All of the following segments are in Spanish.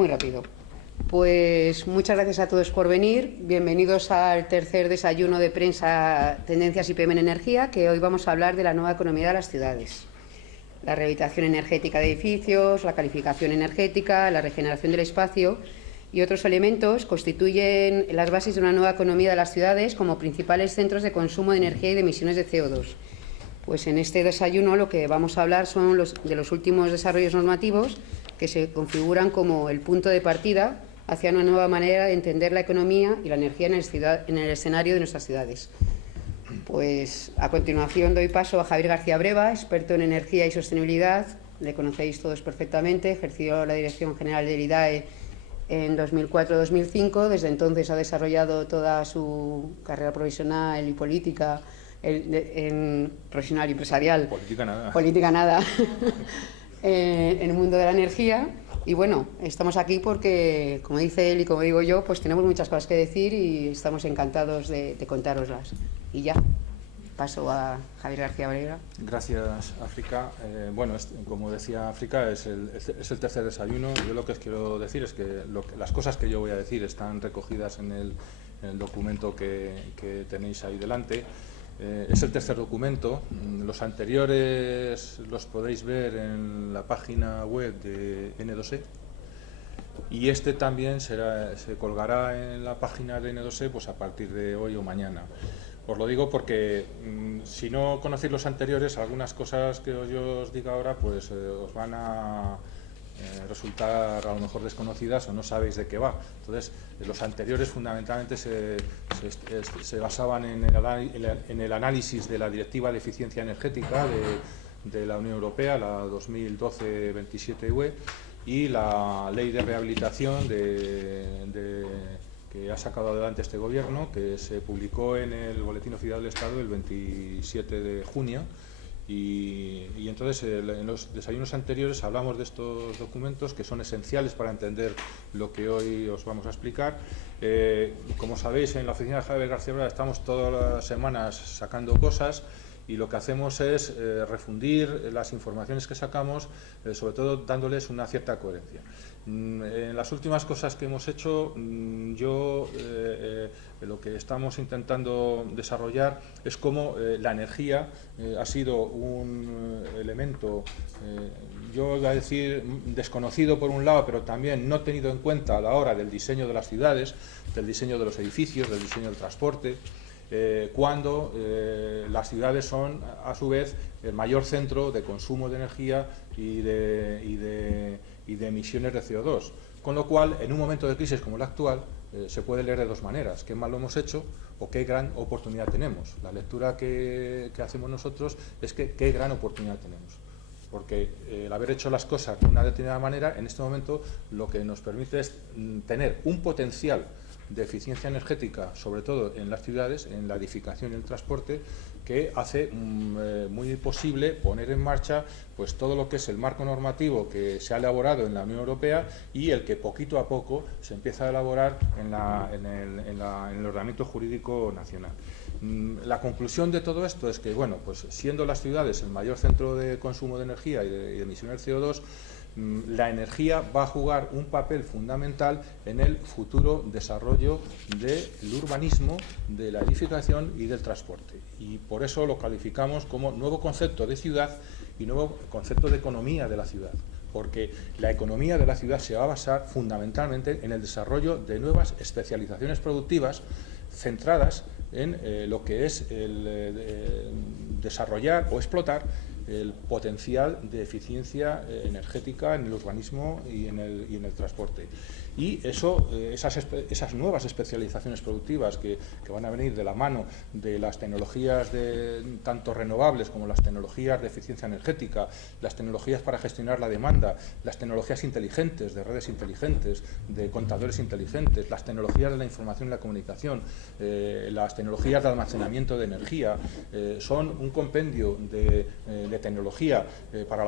Muy rápido. Pues muchas gracias a todos por venir. Bienvenidos al tercer desayuno de prensa Tendencias IPM en Energía, que hoy vamos a hablar de la nueva economía de las ciudades. La rehabilitación energética de edificios, la calificación energética, la regeneración del espacio y otros elementos constituyen las bases de una nueva economía de las ciudades como principales centros de consumo de energía y de emisiones de CO2. Pues en este desayuno lo que vamos a hablar son de los últimos desarrollos normativos que se configuran como el punto de partida hacia una nueva manera de entender la economía y la energía en el escenario de nuestras ciudades. Pues a continuación doy paso a Javier García Breva, experto en energía y sostenibilidad. Le conocéis todos perfectamente, ejerció la Dirección General del IDAE en 2004-2005. Desde entonces ha desarrollado toda su carrera profesional y política en profesional y empresarial. Política nada. En el mundo de la energía. Y bueno, estamos aquí porque, como dice él y como digo yo, pues tenemos muchas cosas que decir y estamos encantados de contároslas. Y ya, paso a Javier García Breva. Gracias, África. Bueno, como decía África, es el tercer desayuno. Yo lo que os quiero decir es que las cosas que yo voy a decir están recogidas en el documento que tenéis ahí delante. Es el tercer documento. Los anteriores los podéis ver en la página web de N2E y este también se colgará en la página de N2E pues a partir de hoy o mañana. Os lo digo porque si no conocéis los anteriores, algunas cosas que yo os diga ahora pues os van a resultar a lo mejor desconocidas o no sabéis de qué va. Entonces, los anteriores fundamentalmente se basaban en el análisis de la Directiva de Eficiencia Energética de la Unión Europea, la 2012-27/UE, y la Ley de Rehabilitación que ha sacado adelante este Gobierno, que se publicó en el Boletín Oficial del Estado el 27 de junio. Y entonces en los desayunos anteriores hablamos de estos documentos que son esenciales para entender lo que hoy os vamos a explicar. Como sabéis, en la oficina de Javier García Breva estamos todas las semanas sacando cosas y lo que hacemos es refundir las informaciones que sacamos, sobre todo dándoles una cierta coherencia. En las últimas cosas que hemos hecho, lo que estamos intentando desarrollar es cómo la energía ha sido un elemento, yo iba a decir desconocido por un lado, pero también no tenido en cuenta a la hora del diseño de las ciudades, del diseño de los edificios, del diseño del transporte, cuando las ciudades son a su vez el mayor centro de consumo de energía y de emisiones de CO2. Con lo cual, en un momento de crisis como el actual, se puede leer de dos maneras: qué mal lo hemos hecho o qué gran oportunidad tenemos. La lectura que hacemos nosotros es que qué gran oportunidad tenemos. Porque el haber hecho las cosas de una determinada manera, en este momento lo que nos permite es tener un potencial de eficiencia energética, sobre todo en las ciudades, en la edificación y el transporte, que hace muy posible poner en marcha pues todo lo que es el marco normativo que se ha elaborado en la Unión Europea y el que poquito a poco se empieza a elaborar en el ordenamiento jurídico nacional. La conclusión de todo esto es que, bueno, pues siendo las ciudades el mayor centro de consumo de energía y de emisiones de CO2, la energía va a jugar un papel fundamental en el futuro desarrollo del urbanismo, de la edificación y del transporte. Y por eso lo calificamos como nuevo concepto de ciudad y nuevo concepto de economía de la ciudad. Porque la economía de la ciudad se va a basar fundamentalmente en el desarrollo de nuevas especializaciones productivas centradas en lo que es el desarrollar o explotar el potencial de eficiencia energética en el urbanismo y en el transporte. Y esas nuevas especializaciones productivas que van a venir de la mano de las tecnologías tanto renovables como las tecnologías de eficiencia energética, las tecnologías para gestionar la demanda, las tecnologías inteligentes, de redes inteligentes, de contadores inteligentes, las tecnologías de la información y la comunicación, las tecnologías de almacenamiento de energía, son un compendio de tecnología para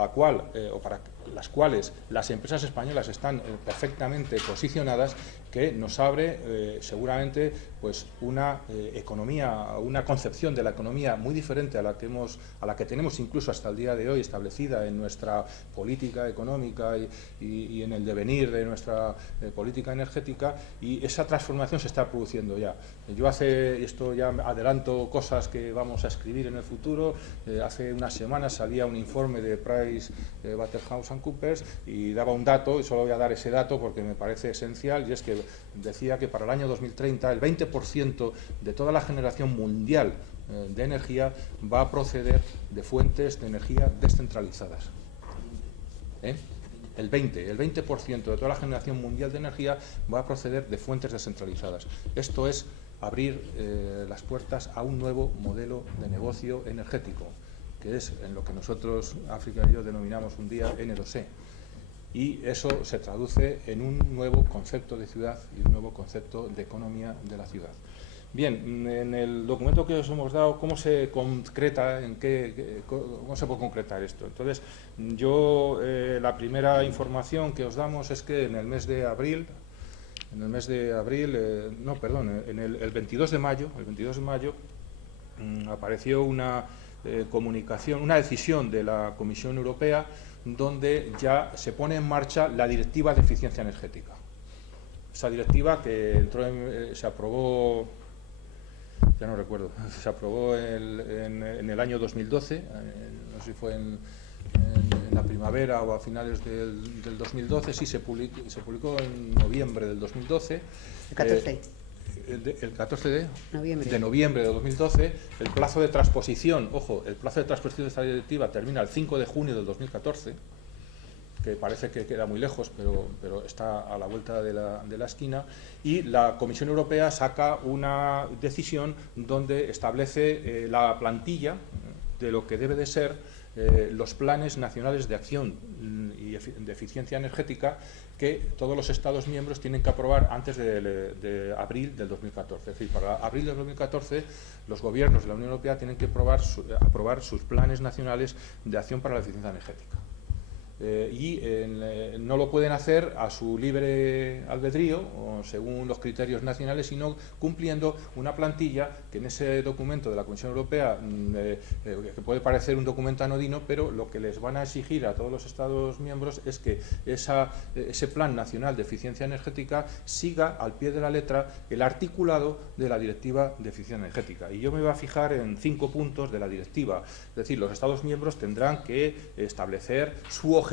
las cuales las empresas españolas están perfectamente posicionadas que nos abre seguramente pues una economía, una concepción de la economía muy diferente a la que tenemos incluso hasta el día de hoy establecida en nuestra política económica y en el devenir de nuestra política energética, y esa transformación se está produciendo ya. Yo esto ya adelanto cosas que vamos a escribir en el futuro. Hace unas semanas salía un informe de PricewaterhouseCoopers y daba un dato, y solo voy a dar ese dato porque me parece esencial, y es que decía que para el año 2030 el 20% de toda la generación mundial de energía va a proceder de fuentes de energía descentralizadas. El 20% de toda la generación mundial de energía va a proceder de fuentes descentralizadas. Esto es abrir las puertas a un nuevo modelo de negocio energético, que es en lo que nosotros, África y yo, denominamos un día N2E. Y eso se traduce en un nuevo concepto de ciudad y un nuevo concepto de economía de la ciudad. Bien, en el documento que os hemos dado, ¿cómo se concreta, cómo se puede concretar esto? Entonces, la primera información que os damos es que en el mes de abril, el 22 de mayo, apareció una comunicación, una decisión de la Comisión Europea donde ya se pone en marcha la Directiva de Eficiencia Energética. Esa directiva que se aprobó, ya no recuerdo, se aprobó en el año 2012, no sé si fue en la primavera o a finales del 2012, sí, se publicó en noviembre del 2012. El 14. El 14 de noviembre de 2012, el plazo de transposición, ojo, el plazo de transposición de esta directiva termina el 5 de junio del 2014, que parece que queda muy lejos, pero está a la vuelta de la esquina, y la Comisión Europea saca una decisión donde establece la plantilla de lo que debe de ser los planes nacionales de acción y de eficiencia energética que todos los Estados miembros tienen que aprobar antes de abril del 2014. Es decir, para abril del 2014 los gobiernos de la Unión Europea tienen que aprobar sus planes nacionales de acción para la eficiencia energética. No lo pueden hacer a su libre albedrío o según los criterios nacionales, sino cumpliendo una plantilla que en ese documento de la Comisión Europea, que puede parecer un documento anodino, pero lo que les van a exigir a todos los Estados miembros es que ese Plan Nacional de Eficiencia Energética siga al pie de la letra el articulado de la Directiva de Eficiencia Energética. Y yo me voy a fijar en 5 puntos de la directiva. Es decir, los Estados miembros tendrán que establecer su objetivo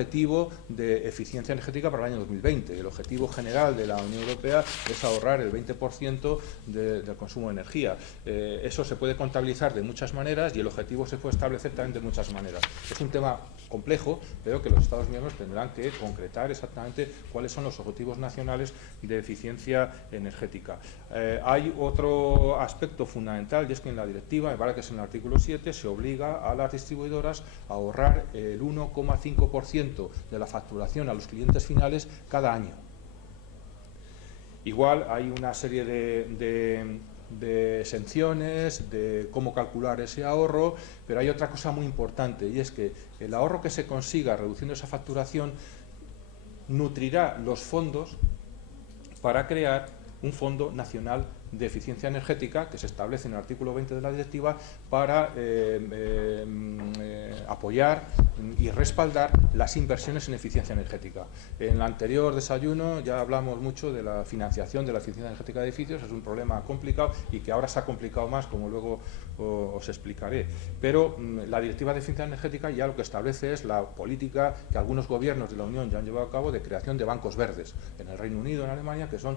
de eficiencia energética para el año 2020. El objetivo general de la Unión Europea es ahorrar el 20% del consumo de energía. Eso se puede contabilizar de muchas maneras y el objetivo se puede establecer también de muchas maneras. Es un tema complejo, pero que los Estados miembros tendrán que concretar exactamente cuáles son los objetivos nacionales de eficiencia energética. Hay otro aspecto fundamental, y es que en la directiva, me parece que es en el artículo 7, se obliga a las distribuidoras a ahorrar el 1,5% de la facturación a los clientes finales cada año. Igual hay una serie de exenciones, de cómo calcular ese ahorro, pero hay otra cosa muy importante, y es que el ahorro que se consiga reduciendo esa facturación nutrirá los fondos para crear un Fondo Nacional de Eficiencia Energética que se establece en el artículo 20 de la directiva para apoyar y respaldar las inversiones en eficiencia energética. En el anterior desayuno ya hablamos mucho de la financiación de la eficiencia energética de edificios. Es un problema complicado y que ahora se ha complicado más, como luego os explicaré. Pero la Directiva de Eficiencia Energética ya lo que establece es la política que algunos gobiernos de la Unión ya han llevado a cabo de creación de bancos verdes en el Reino Unido, en Alemania, que son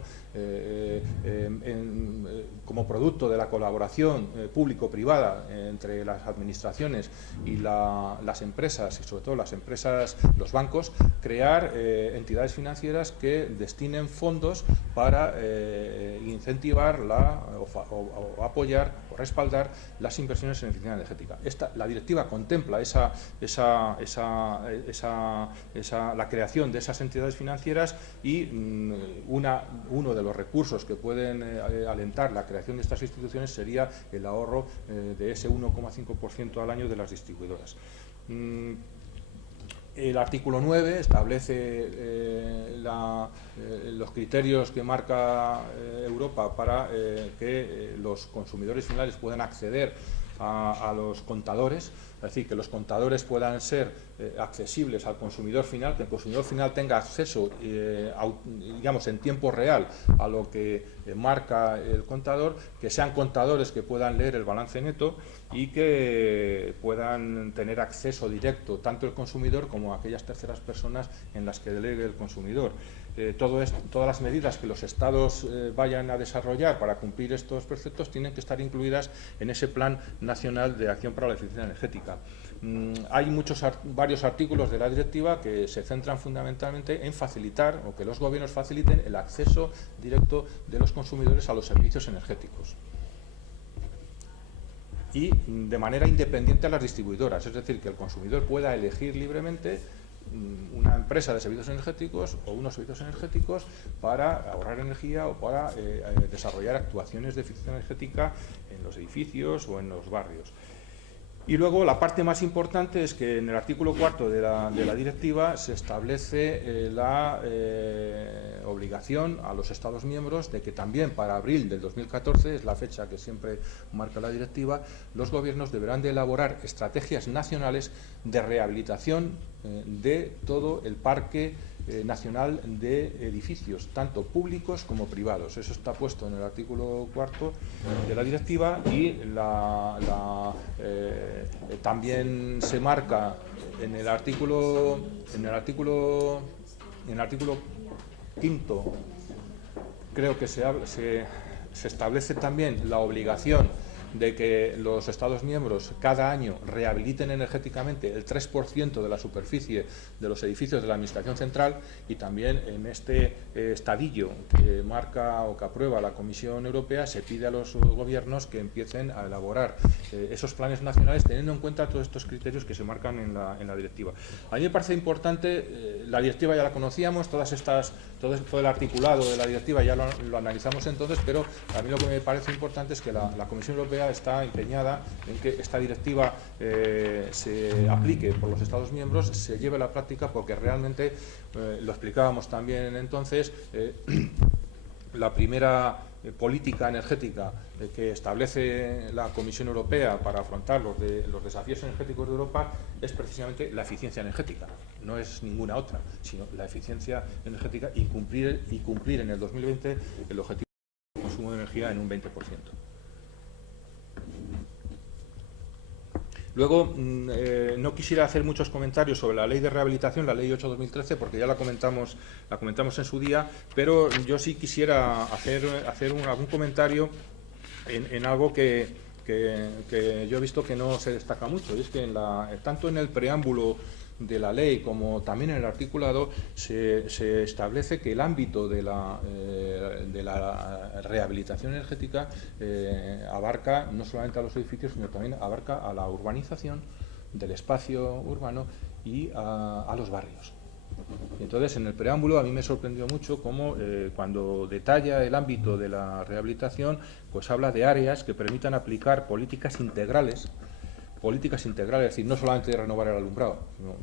como producto de la colaboración público-privada entre las administraciones y las empresas, y sobre todo las empresas, los bancos, crear entidades financieras que destinen fondos para incentivar o apoyar o respaldar las inversiones en eficiencia energética. La directiva contempla la creación de esas entidades financieras y uno de los recursos que pueden alentar la creación de estas instituciones sería el ahorro de ese 1,5% al año de las distribuidoras. El artículo 9 establece los criterios que marca Europa para que los consumidores finales puedan acceder a los contadores, es decir, que los contadores puedan ser accesibles al consumidor final, que el consumidor final tenga acceso, digamos, en tiempo real a lo que marca el contador, que sean contadores que puedan leer el balance neto y que puedan tener acceso directo tanto el consumidor como aquellas terceras personas en las que delegue el consumidor. Todas las medidas que los Estados vayan a desarrollar para cumplir estos preceptos tienen que estar incluidas en ese Plan Nacional de Acción para la Eficiencia Energética. Hay varios artículos de la directiva que se centran fundamentalmente en facilitar, o que los gobiernos faciliten, el acceso directo de los consumidores a los servicios energéticos y de manera independiente a las distribuidoras, es decir, que el consumidor pueda elegir libremente una empresa de servicios energéticos o unos servicios energéticos para ahorrar energía o para desarrollar actuaciones de eficiencia energética en los edificios o en los barrios. Y luego la parte más importante es que en el artículo 4 de la directiva se establece la obligación a los Estados miembros de que también para abril del 2014, es la fecha que siempre marca la directiva, los gobiernos deberán de elaborar estrategias nacionales de rehabilitación de todo el parque nacional de edificios, tanto públicos como privados. Eso está puesto en el artículo 4 de la directiva y también se marca en el artículo quinto, creo que se establece también la obligación de que los Estados miembros cada año rehabiliten energéticamente el 3% de la superficie de los edificios de la Administración Central, y también en este estadillo que marca o que aprueba la Comisión Europea se pide a los gobiernos que empiecen a elaborar esos planes nacionales teniendo en cuenta todos estos criterios que se marcan en la directiva. A mí me parece importante, la directiva ya la conocíamos, todo el articulado de la directiva ya lo analizamos entonces, pero a mí lo que me parece importante es que la Comisión Europea está empeñada en que esta directiva se aplique por los Estados miembros, se lleve a la práctica, porque realmente, lo explicábamos también entonces, la primera política energética que establece la Comisión Europea para afrontar los desafíos energéticos de Europa es precisamente la eficiencia energética, no es ninguna otra, sino la eficiencia energética y cumplir en el 2020 el objetivo de consumo de energía en un 20%. Luego, no quisiera hacer muchos comentarios sobre la ley de rehabilitación, la ley 8/2013, porque ya la comentamos en su día, pero yo sí quisiera hacer algún comentario en algo que yo he visto que no se destaca mucho, y es que tanto en el preámbulo de la ley como también en el articulado se establece que el ámbito de la rehabilitación energética abarca no solamente a los edificios, sino también abarca a la urbanización del espacio urbano y a los barrios. Entonces, en el preámbulo a mí me sorprendió mucho cómo cuando detalla el ámbito de la rehabilitación, pues habla de áreas que permitan aplicar políticas integrales, es decir, no solamente de renovar el alumbrado, sino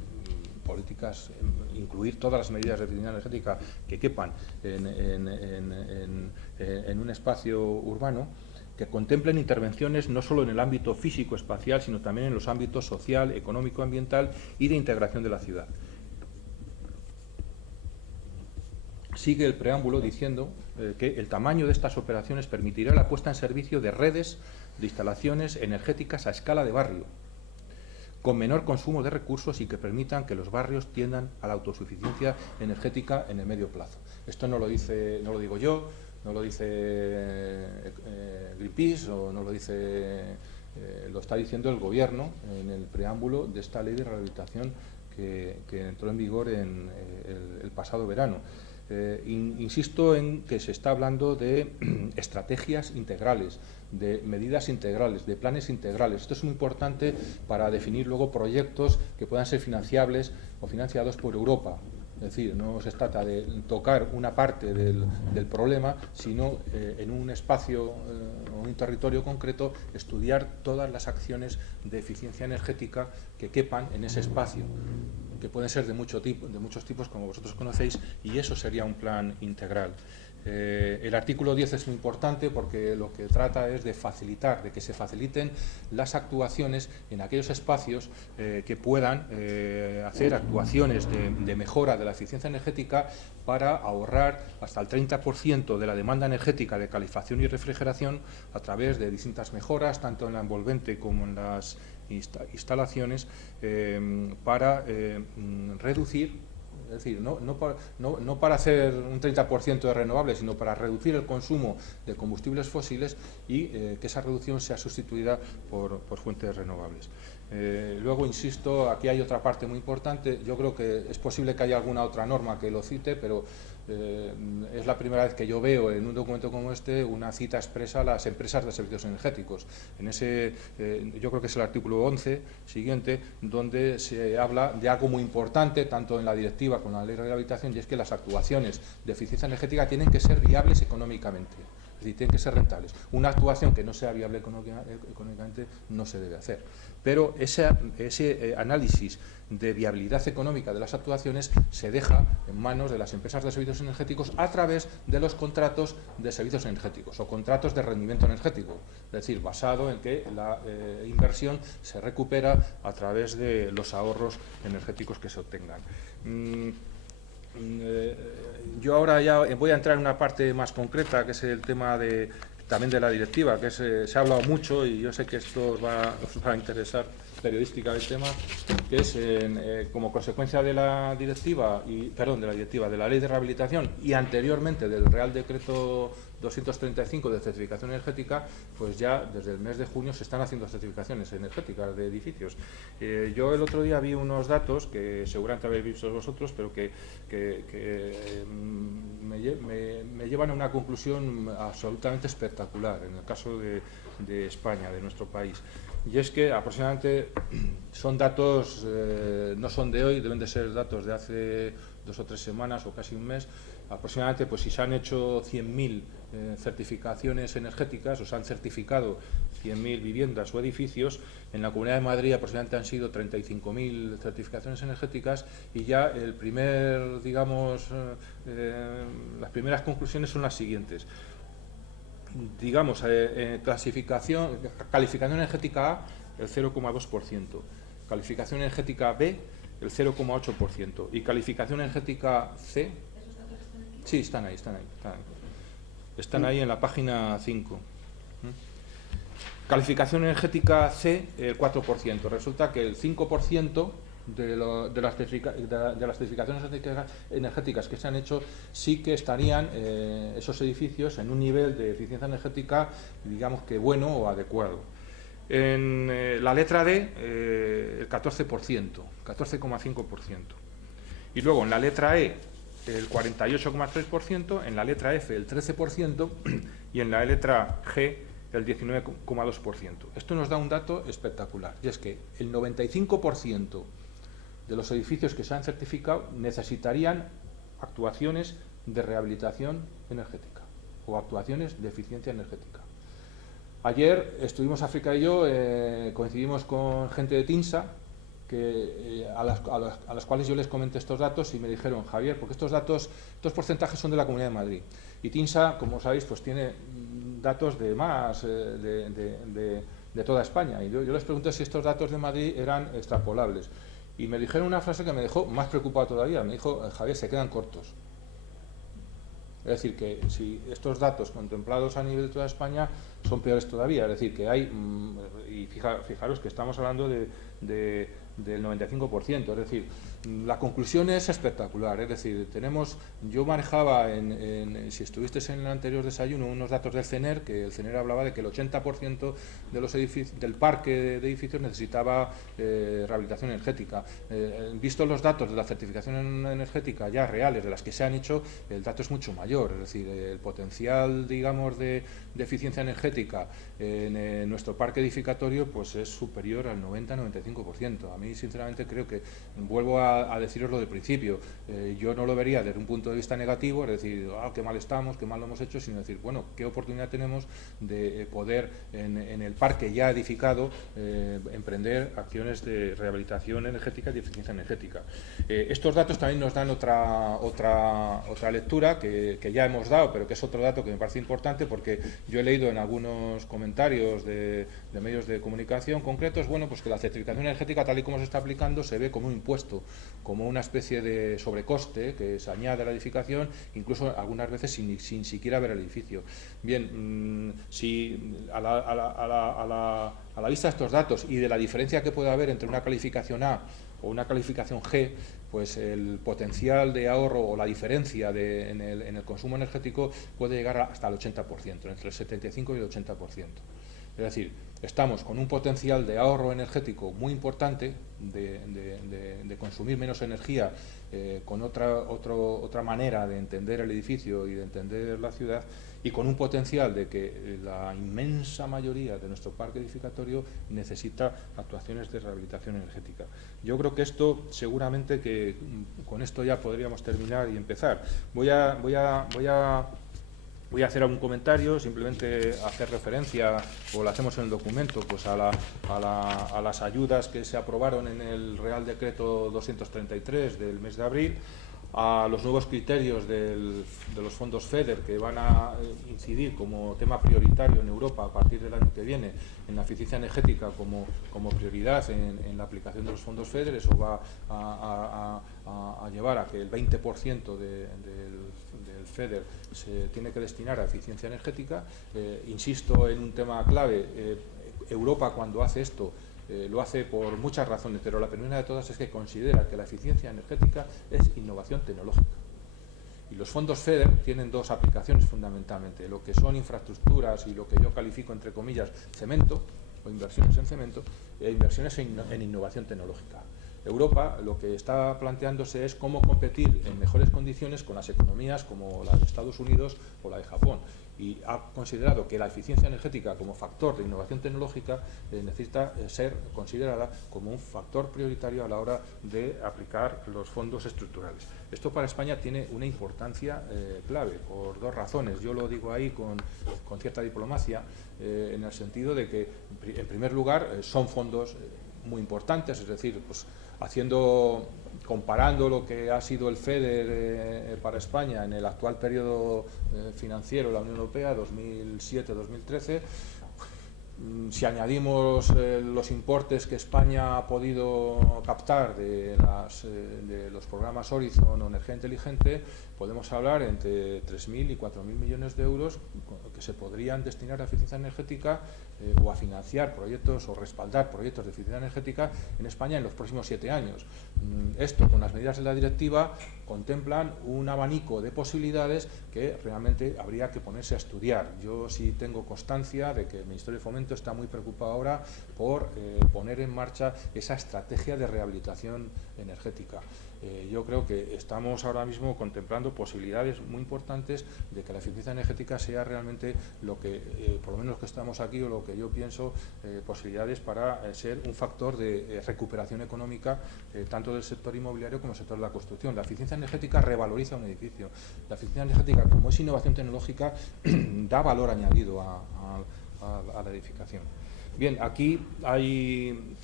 políticas, incluir todas las medidas de eficiencia energética que quepan en un espacio urbano, que contemplen intervenciones no solo en el ámbito físico-espacial, sino también en los ámbitos social, económico, ambiental y de integración de la ciudad. Sigue el preámbulo diciendo que el tamaño de estas operaciones permitirá la puesta en servicio de redes de instalaciones energéticas a escala de barrio, con menor consumo de recursos y que permitan que los barrios tiendan a la autosuficiencia energética en el medio plazo. Esto no lo digo yo, no lo dice Greenpeace o no lo dice, lo está diciendo el Gobierno en el preámbulo de esta ley de rehabilitación que entró en vigor en el pasado verano. Insisto en que se está hablando de estrategias integrales, de medidas integrales, de planes integrales. Esto es muy importante para definir luego proyectos que puedan ser financiables o financiados por Europa. Es decir, no se trata de tocar una parte del problema, sino en un espacio o un territorio concreto estudiar todas las acciones de eficiencia energética que quepan en ese espacio. que pueden ser de muchos tipos, como vosotros conocéis, y eso sería un plan integral. El artículo 10 es muy importante porque lo que trata es de facilitar, de que se faciliten las actuaciones en aquellos espacios que puedan hacer actuaciones de mejora de la eficiencia energética para ahorrar hasta el 30% de la demanda energética de calefacción y refrigeración a través de distintas mejoras, tanto en la envolvente como en las instalaciones, para reducir. Es decir, no para hacer un 30% de renovables, sino para reducir el consumo de combustibles fósiles y que esa reducción sea sustituida por fuentes renovables. Luego, insisto, aquí hay otra parte muy importante. Yo creo que es posible que haya alguna otra norma que lo cite, pero es la primera vez que yo veo en un documento como este una cita expresa a las empresas de servicios energéticos. En ese, yo creo que es el artículo 11 siguiente, donde se habla de algo muy importante, tanto en la directiva como en la ley de rehabilitación, y es que las actuaciones de eficiencia energética tienen que ser viables económicamente. Es decir, tienen que ser rentables. Una actuación que no sea viable económicamente no se debe hacer. Pero ese análisis de viabilidad económica de las actuaciones se deja en manos de las empresas de servicios energéticos a través de los contratos de servicios energéticos o contratos de rendimiento energético. Es decir, basado en que la inversión se recupera a través de los ahorros energéticos que se obtengan. Yo ahora ya voy a entrar en una parte más concreta, que es el tema también de la directiva, que se ha hablado mucho y yo sé que esto os va a interesar periodística el tema, que es como consecuencia de la directiva, de la ley de rehabilitación y anteriormente del Real Decreto 235 de certificación energética, pues ya desde el mes de junio se están haciendo certificaciones energéticas de edificios. Yo el otro día vi unos datos que seguramente habéis visto vosotros, pero que me llevan a una conclusión absolutamente espectacular en el caso de España, de nuestro país. Y es que aproximadamente son datos, no son de hoy, deben de ser datos de hace 2 o 3 semanas o casi un mes. Aproximadamente, pues si se han hecho 100.000 certificaciones energéticas, o se han certificado 100.000 viviendas o edificios, en la Comunidad de Madrid aproximadamente han sido 35.000 certificaciones energéticas, y ya el primer, digamos, las primeras conclusiones son las siguientes. Digamos, calificación energética A, el 0,2%, calificación energética B, el 0,8%, y calificación energética C. Sí, están ahí en la página 5. Calificación energética C, el 4%. Resulta que el 5% de las certificaciones energéticas que se han hecho sí que estarían esos edificios en un nivel de eficiencia energética, digamos que bueno o adecuado. En la letra D, el 14%, 14,5%. Y luego en la letra E, el 48,3%, en la letra F, el 13%, y en la letra G, el 19,2%. Esto nos da un dato espectacular, y es que el 95% de los edificios que se han certificado necesitarían actuaciones de rehabilitación energética o actuaciones de eficiencia energética. Ayer estuvimos África y yo, coincidimos con gente de TINSA, a las cuales yo les comenté estos datos y me dijeron: Javier, porque estos porcentajes son de la Comunidad de Madrid, y TINSA, como sabéis, pues tiene datos de toda España, y yo les pregunté si estos datos de Madrid eran extrapolables. Y me dijeron una frase que me dejó más preocupado todavía. Me dijo: Javier, se quedan cortos. Es decir, que si estos datos contemplados a nivel de toda España son peores todavía. Es decir, que hay, y fijaros que estamos hablando del 95%. Es decir, la conclusión es espectacular. Es decir, yo manejaba, si estuvisteis en el anterior desayuno, unos datos del CENER, que el CENER hablaba de que el 80% de los edificios, del parque de edificios necesitaba rehabilitación energética. Visto los datos de la certificación energética ya reales, de las que se han hecho, el dato es mucho mayor. Es decir, el potencial, digamos, de eficiencia energética en nuestro parque edificatorio pues es superior al 90-95%. A mí, sinceramente, creo que, vuelvo a a deciros lo del principio. Yo no lo vería desde un punto de vista negativo, es decir, qué mal estamos, qué mal lo hemos hecho, sino decir, bueno, qué oportunidad tenemos de poder en el parque ya edificado emprender acciones de rehabilitación energética y de eficiencia energética. Estos datos también nos dan otra lectura que ya hemos dado, pero que es otro dato que me parece importante, porque yo he leído en algunos comentarios de medios de comunicación concretos, bueno, pues que la certificación energética, tal y como se está aplicando, se ve como un impuesto, como una especie de sobrecoste que se añade a la edificación, incluso algunas veces sin siquiera ver el edificio. Bien, si a la vista de estos datos y de la diferencia que puede haber entre una calificación A o una calificación G, pues el potencial de ahorro o la diferencia en el consumo energético puede llegar hasta el 80%, entre el 75 y el 80%. Es decir, estamos con un potencial de ahorro energético muy importante, de consumir menos energía, con otra manera de entender el edificio y de entender la ciudad, y con un potencial de que la inmensa mayoría de nuestro parque edificatorio necesita actuaciones de rehabilitación energética. Yo creo que esto, seguramente que con esto ya podríamos terminar y empezar. Voy a hacer algún comentario, simplemente hacer referencia, o lo hacemos en el documento, pues a las ayudas que se aprobaron en el Real Decreto 233 del mes de abril, a los nuevos criterios de los fondos FEDER, que van a incidir como tema prioritario en Europa a partir del año que viene en la eficiencia energética como prioridad en la aplicación de los fondos FEDER. Eso va a llevar a que el 20% del FEDER se tiene que destinar a eficiencia energética. Insisto en un tema clave, Europa, cuando hace esto, lo hace por muchas razones, pero la primera de todas es que considera que la eficiencia energética es innovación tecnológica. Y los fondos FEDER tienen dos aplicaciones fundamentalmente: lo que son infraestructuras y lo que yo califico, entre comillas, cemento, o inversiones en cemento, e inversiones en innovación tecnológica. Europa lo que está planteándose es cómo competir en mejores condiciones con las economías como la de Estados Unidos o la de Japón, y ha considerado que la eficiencia energética como factor de innovación tecnológica necesita ser considerada como un factor prioritario a la hora de aplicar los fondos estructurales. Esto para España tiene una importancia clave por dos razones. Yo lo digo ahí con cierta diplomacia, en el sentido de que, en primer lugar, son fondos muy importantes, es decir, pues comparando lo que ha sido el FEDER para España en el actual periodo financiero de la Unión Europea, 2007-2013, si añadimos los importes que España ha podido captar de los programas Horizon o Energía Inteligente, podemos hablar entre 3.000 y 4.000 millones de euros que se podrían destinar a eficiencia energética o a financiar proyectos o respaldar proyectos de eficiencia energética en España en los próximos 7 años. Esto, con las medidas de la directiva, contemplan un abanico de posibilidades que realmente habría que ponerse a estudiar. Yo sí tengo constancia de que el Ministerio de Fomento está muy preocupado ahora por poner en marcha esa estrategia de rehabilitación energética. Yo creo que estamos ahora mismo contemplando posibilidades muy importantes de que la eficiencia energética sea realmente lo que, por lo menos los que estamos aquí, o lo que yo pienso, posibilidades para ser un factor de recuperación económica, tanto del sector inmobiliario como del sector de la construcción. La eficiencia energética revaloriza un edificio. La eficiencia energética, como es innovación tecnológica, da valor añadido a la edificación. Bien, aquí hay...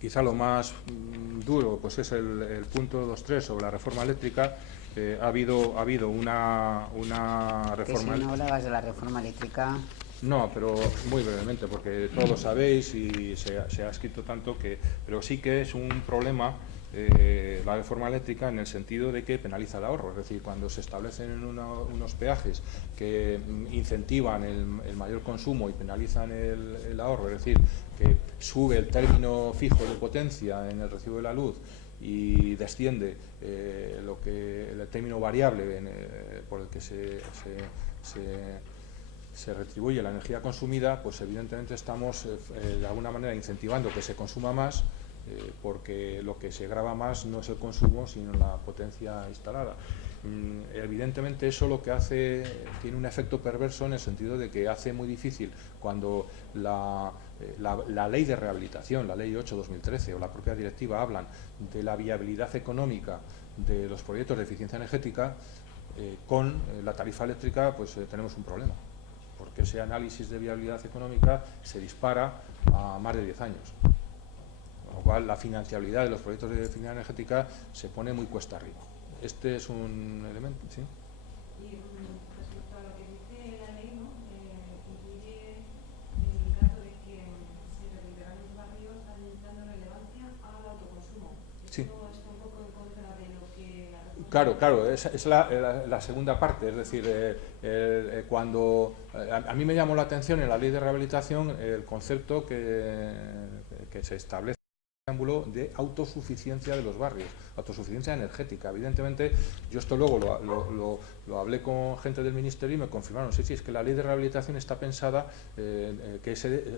Quizá lo más duro pues es el punto 2.3 sobre la reforma eléctrica. Ha habido una reforma... Que si no hablabas de la reforma eléctrica... No, pero muy brevemente, porque todos lo sabéis y se ha escrito tanto que... Pero sí que es un problema la reforma eléctrica, en el sentido de que penaliza el ahorro. Es decir, cuando se establecen unos peajes que incentivan el mayor consumo y penalizan el ahorro, es decir, que sube el término fijo de potencia en el recibo de la luz y desciende el término variable por el que se retribuye la energía consumida, pues evidentemente estamos de alguna manera incentivando que se consuma más, porque lo que se grava más no es el consumo, sino la potencia instalada. evidentemente eso lo que hace, tiene un efecto perverso en el sentido de que hace muy difícil cuando la ley de rehabilitación, la ley 8/2013 o la propia directiva hablan de la viabilidad económica de los proyectos de eficiencia energética, con la tarifa eléctrica pues tenemos un problema, porque ese análisis de viabilidad económica se dispara a más de 10 años. Con lo cual la financiabilidad de los proyectos de eficiencia energética se pone muy cuesta arriba. Este es un elemento, ¿sí? Y respecto a lo que dice la ley, ¿no? Incluye el caso de que se rehabilitarán los barrios dando relevancia al autoconsumo. Sí. Esto está un poco en contra de lo que Claro, claro, es la segunda parte, es decir, cuando a mí me llamó la atención en la ley de rehabilitación el concepto que se establece de autosuficiencia de los barrios, autosuficiencia energética. Evidentemente, yo esto luego lo hablé con gente del Ministerio y me confirmaron, sí, es que la ley de rehabilitación está pensada,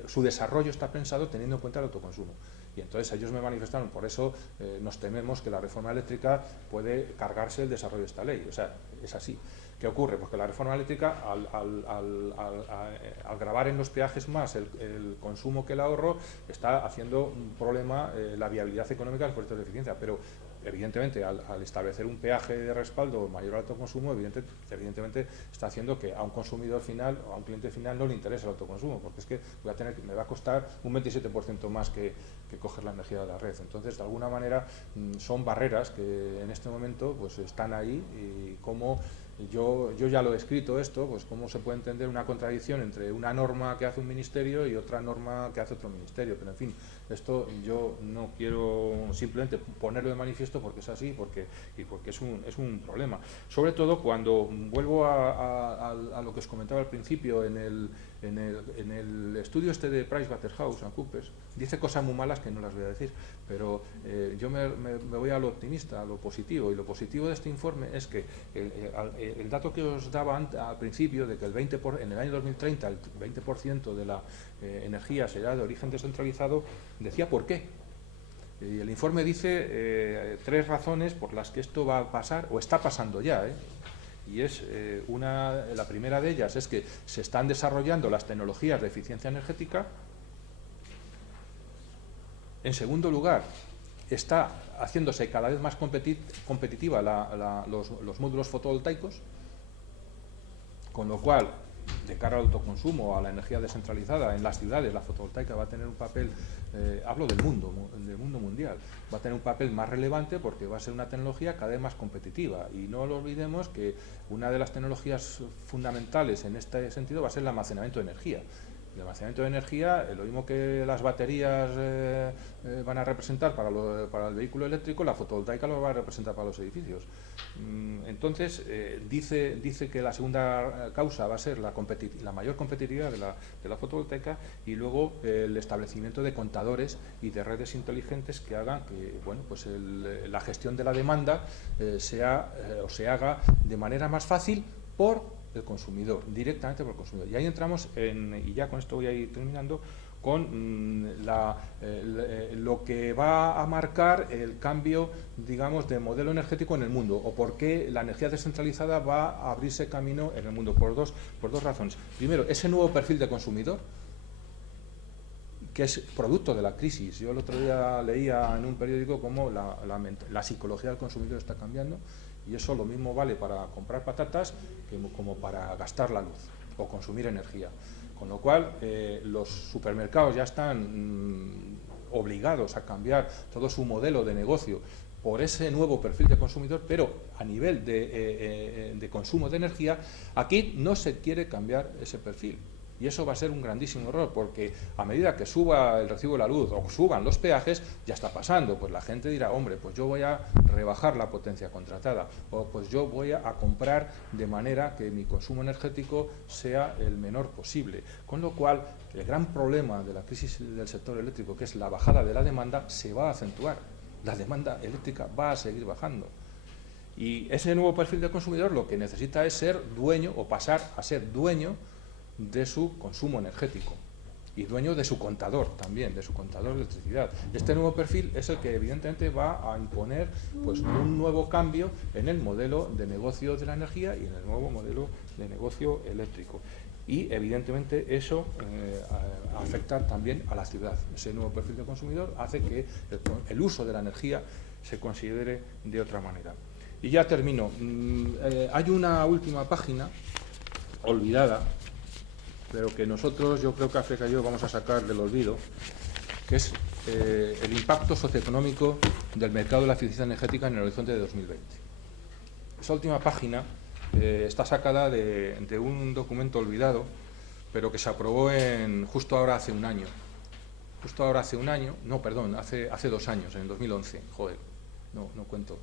su desarrollo está pensado teniendo en cuenta el autoconsumo. Y entonces ellos me manifestaron, por eso nos tememos que la reforma eléctrica puede cargarse el desarrollo de esta ley. O sea, es así. ¿Qué ocurre? Pues que la reforma eléctrica, al gravar en los peajes más el consumo que el ahorro, está haciendo un problema la viabilidad económica de los proyectos de eficiencia. Pero, evidentemente, al establecer un peaje de respaldo mayor al autoconsumo, evidentemente está haciendo que a un consumidor final o a un cliente final no le interese el autoconsumo, porque es que me va a costar un 27% más que coger la energía de la red. Entonces, de alguna manera, son barreras que en este momento pues están ahí, y como yo ya lo he escrito esto, pues cómo se puede entender una contradicción entre una norma que hace un ministerio y otra norma que hace otro ministerio. Pero en fin, esto yo no quiero simplemente ponerlo de manifiesto porque es así y porque es un problema. Sobre todo cuando vuelvo a lo que os comentaba al principio, en el estudio este de PricewaterhouseCoopers, dice cosas muy malas que no las voy a decir, pero yo me voy a lo optimista, a lo positivo, y lo positivo de este informe es que el dato que os daba al principio de que en el año 2030 el 20% de la energía será de origen descentralizado, decía por qué. Y el informe dice 3 razones por las que esto va a pasar, o está pasando ya, y es la primera de ellas es que se están desarrollando las tecnologías de eficiencia energética. En segundo lugar, está haciéndose cada vez más competitiva los módulos fotovoltaicos, con lo cual, de cara al autoconsumo, a la energía descentralizada, en las ciudades la fotovoltaica va a tener un papel, hablo del mundo mundial, va a tener un papel más relevante porque va a ser una tecnología cada vez más competitiva. Y no lo olvidemos que una de las tecnologías fundamentales en este sentido va a ser el almacenamiento de energía. El almacenamiento de energía, lo mismo que las baterías van a representar para el vehículo eléctrico, la fotovoltaica lo va a representar para los edificios. Entonces, dice que la segunda causa va a ser la mayor competitividad de la fotovoltaica, y luego el establecimiento de contadores y de redes inteligentes que hagan que pues la gestión de la demanda se haga de manera más fácil por el consumidor, directamente por el consumidor. Y ahí entramos y ya con esto voy a ir terminando, con lo que va a marcar el cambio, digamos, de modelo energético en el mundo, o por qué la energía descentralizada va a abrirse camino en el mundo, por dos razones. Primero, ese nuevo perfil de consumidor, que es producto de la crisis. Yo el otro día leía en un periódico cómo la psicología del consumidor está cambiando, y eso lo mismo vale para comprar patatas como para gastar la luz o consumir energía. Con lo cual, los supermercados ya están obligados a cambiar todo su modelo de negocio por ese nuevo perfil de consumidor, pero a nivel de consumo de energía, aquí no se quiere cambiar ese perfil. Y eso va a ser un grandísimo error, porque a medida que suba el recibo de la luz o suban los peajes, ya está pasando. Pues la gente dirá, hombre, pues yo voy a rebajar la potencia contratada, o pues yo voy a comprar de manera que mi consumo energético sea el menor posible. Con lo cual, el gran problema de la crisis del sector eléctrico, que es la bajada de la demanda, se va a acentuar. La demanda eléctrica va a seguir bajando. Y ese nuevo perfil de consumidor lo que necesita es ser dueño, o pasar a ser dueño de su consumo energético. y dueño de su contador también, de su contador de electricidad. Este nuevo perfil es el que evidentemente va a imponer pues un nuevo cambio en el modelo de negocio de la energía y en el nuevo modelo de negocio eléctrico. Y evidentemente eso afecta también a la ciudad. Ese nuevo perfil de consumidor hace que el uso de la energía se considere de otra manera. Y ya termino. Hay una última página olvidada, pero que nosotros, yo creo que África y yo vamos a sacar del olvido, que es el impacto socioeconómico del mercado de la eficiencia energética en el horizonte de 2020. Esa última página está sacada de un documento olvidado, pero que se aprobó justo ahora hace un año. Justo ahora hace un año, no, perdón, hace 2 años, en el 2011, joder, no cuento.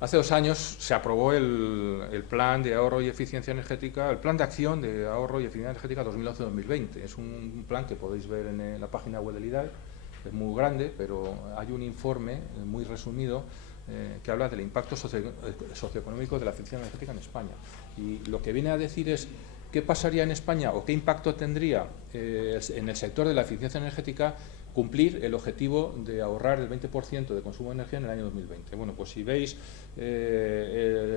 Hace 2 años se aprobó el plan de ahorro y eficiencia energética, el plan de acción de ahorro y eficiencia energética 2011-2020. Es un plan que podéis ver en la página web del IDAE, es muy grande, pero hay un informe muy resumido que habla del impacto socioeconómico de la eficiencia energética en España. Y lo que viene a decir es qué pasaría en España o qué impacto tendría en el sector de la eficiencia energética cumplir el objetivo de ahorrar el 20% de consumo de energía en el año 2020. Bueno, pues si veis el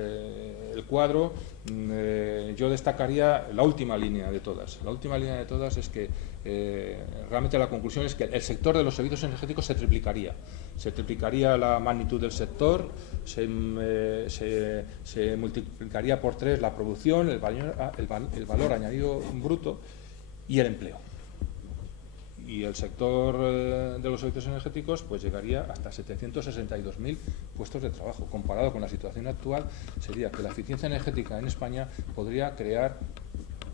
cuadro, yo destacaría la última línea de todas. La última línea de todas es que realmente la conclusión es que el sector de los servicios energéticos se triplicaría. Se triplicaría la magnitud del sector, se multiplicaría por 3 la producción, el valor añadido bruto y el empleo. Y el sector de los servicios energéticos pues llegaría hasta 762.000 puestos de trabajo. Comparado con la situación actual, sería que la eficiencia energética en España podría crear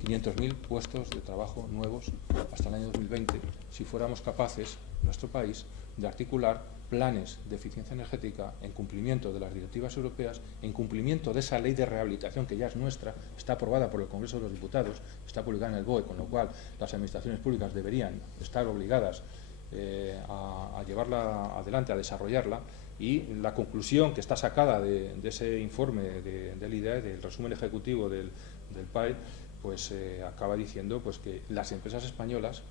500.000 puestos de trabajo nuevos hasta el año 2020 si fuéramos capaces, en nuestro país, de articular planes de eficiencia energética en cumplimiento de las directivas europeas, en cumplimiento de esa ley de rehabilitación que ya es nuestra, está aprobada por el Congreso de los Diputados, está publicada en el BOE, con lo cual las administraciones públicas deberían estar obligadas a llevarla adelante, a desarrollarla, y la conclusión que está sacada de ese informe del IDAE, del resumen ejecutivo del PAE, pues acaba diciendo pues que las empresas españolas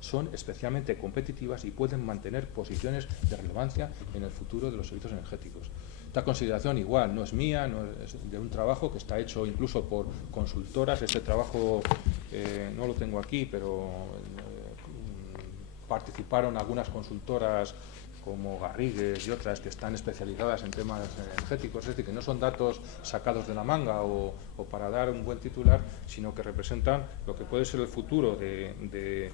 son especialmente competitivas y pueden mantener posiciones de relevancia en el futuro de los servicios energéticos. Esta consideración igual no es mía, no es de un trabajo que está hecho incluso por consultoras. Ese trabajo no lo tengo aquí, pero participaron algunas consultoras como Garrigues y otras que están especializadas en temas energéticos, es decir, que no son datos sacados de la manga o para dar un buen titular, sino que representan lo que puede ser el futuro de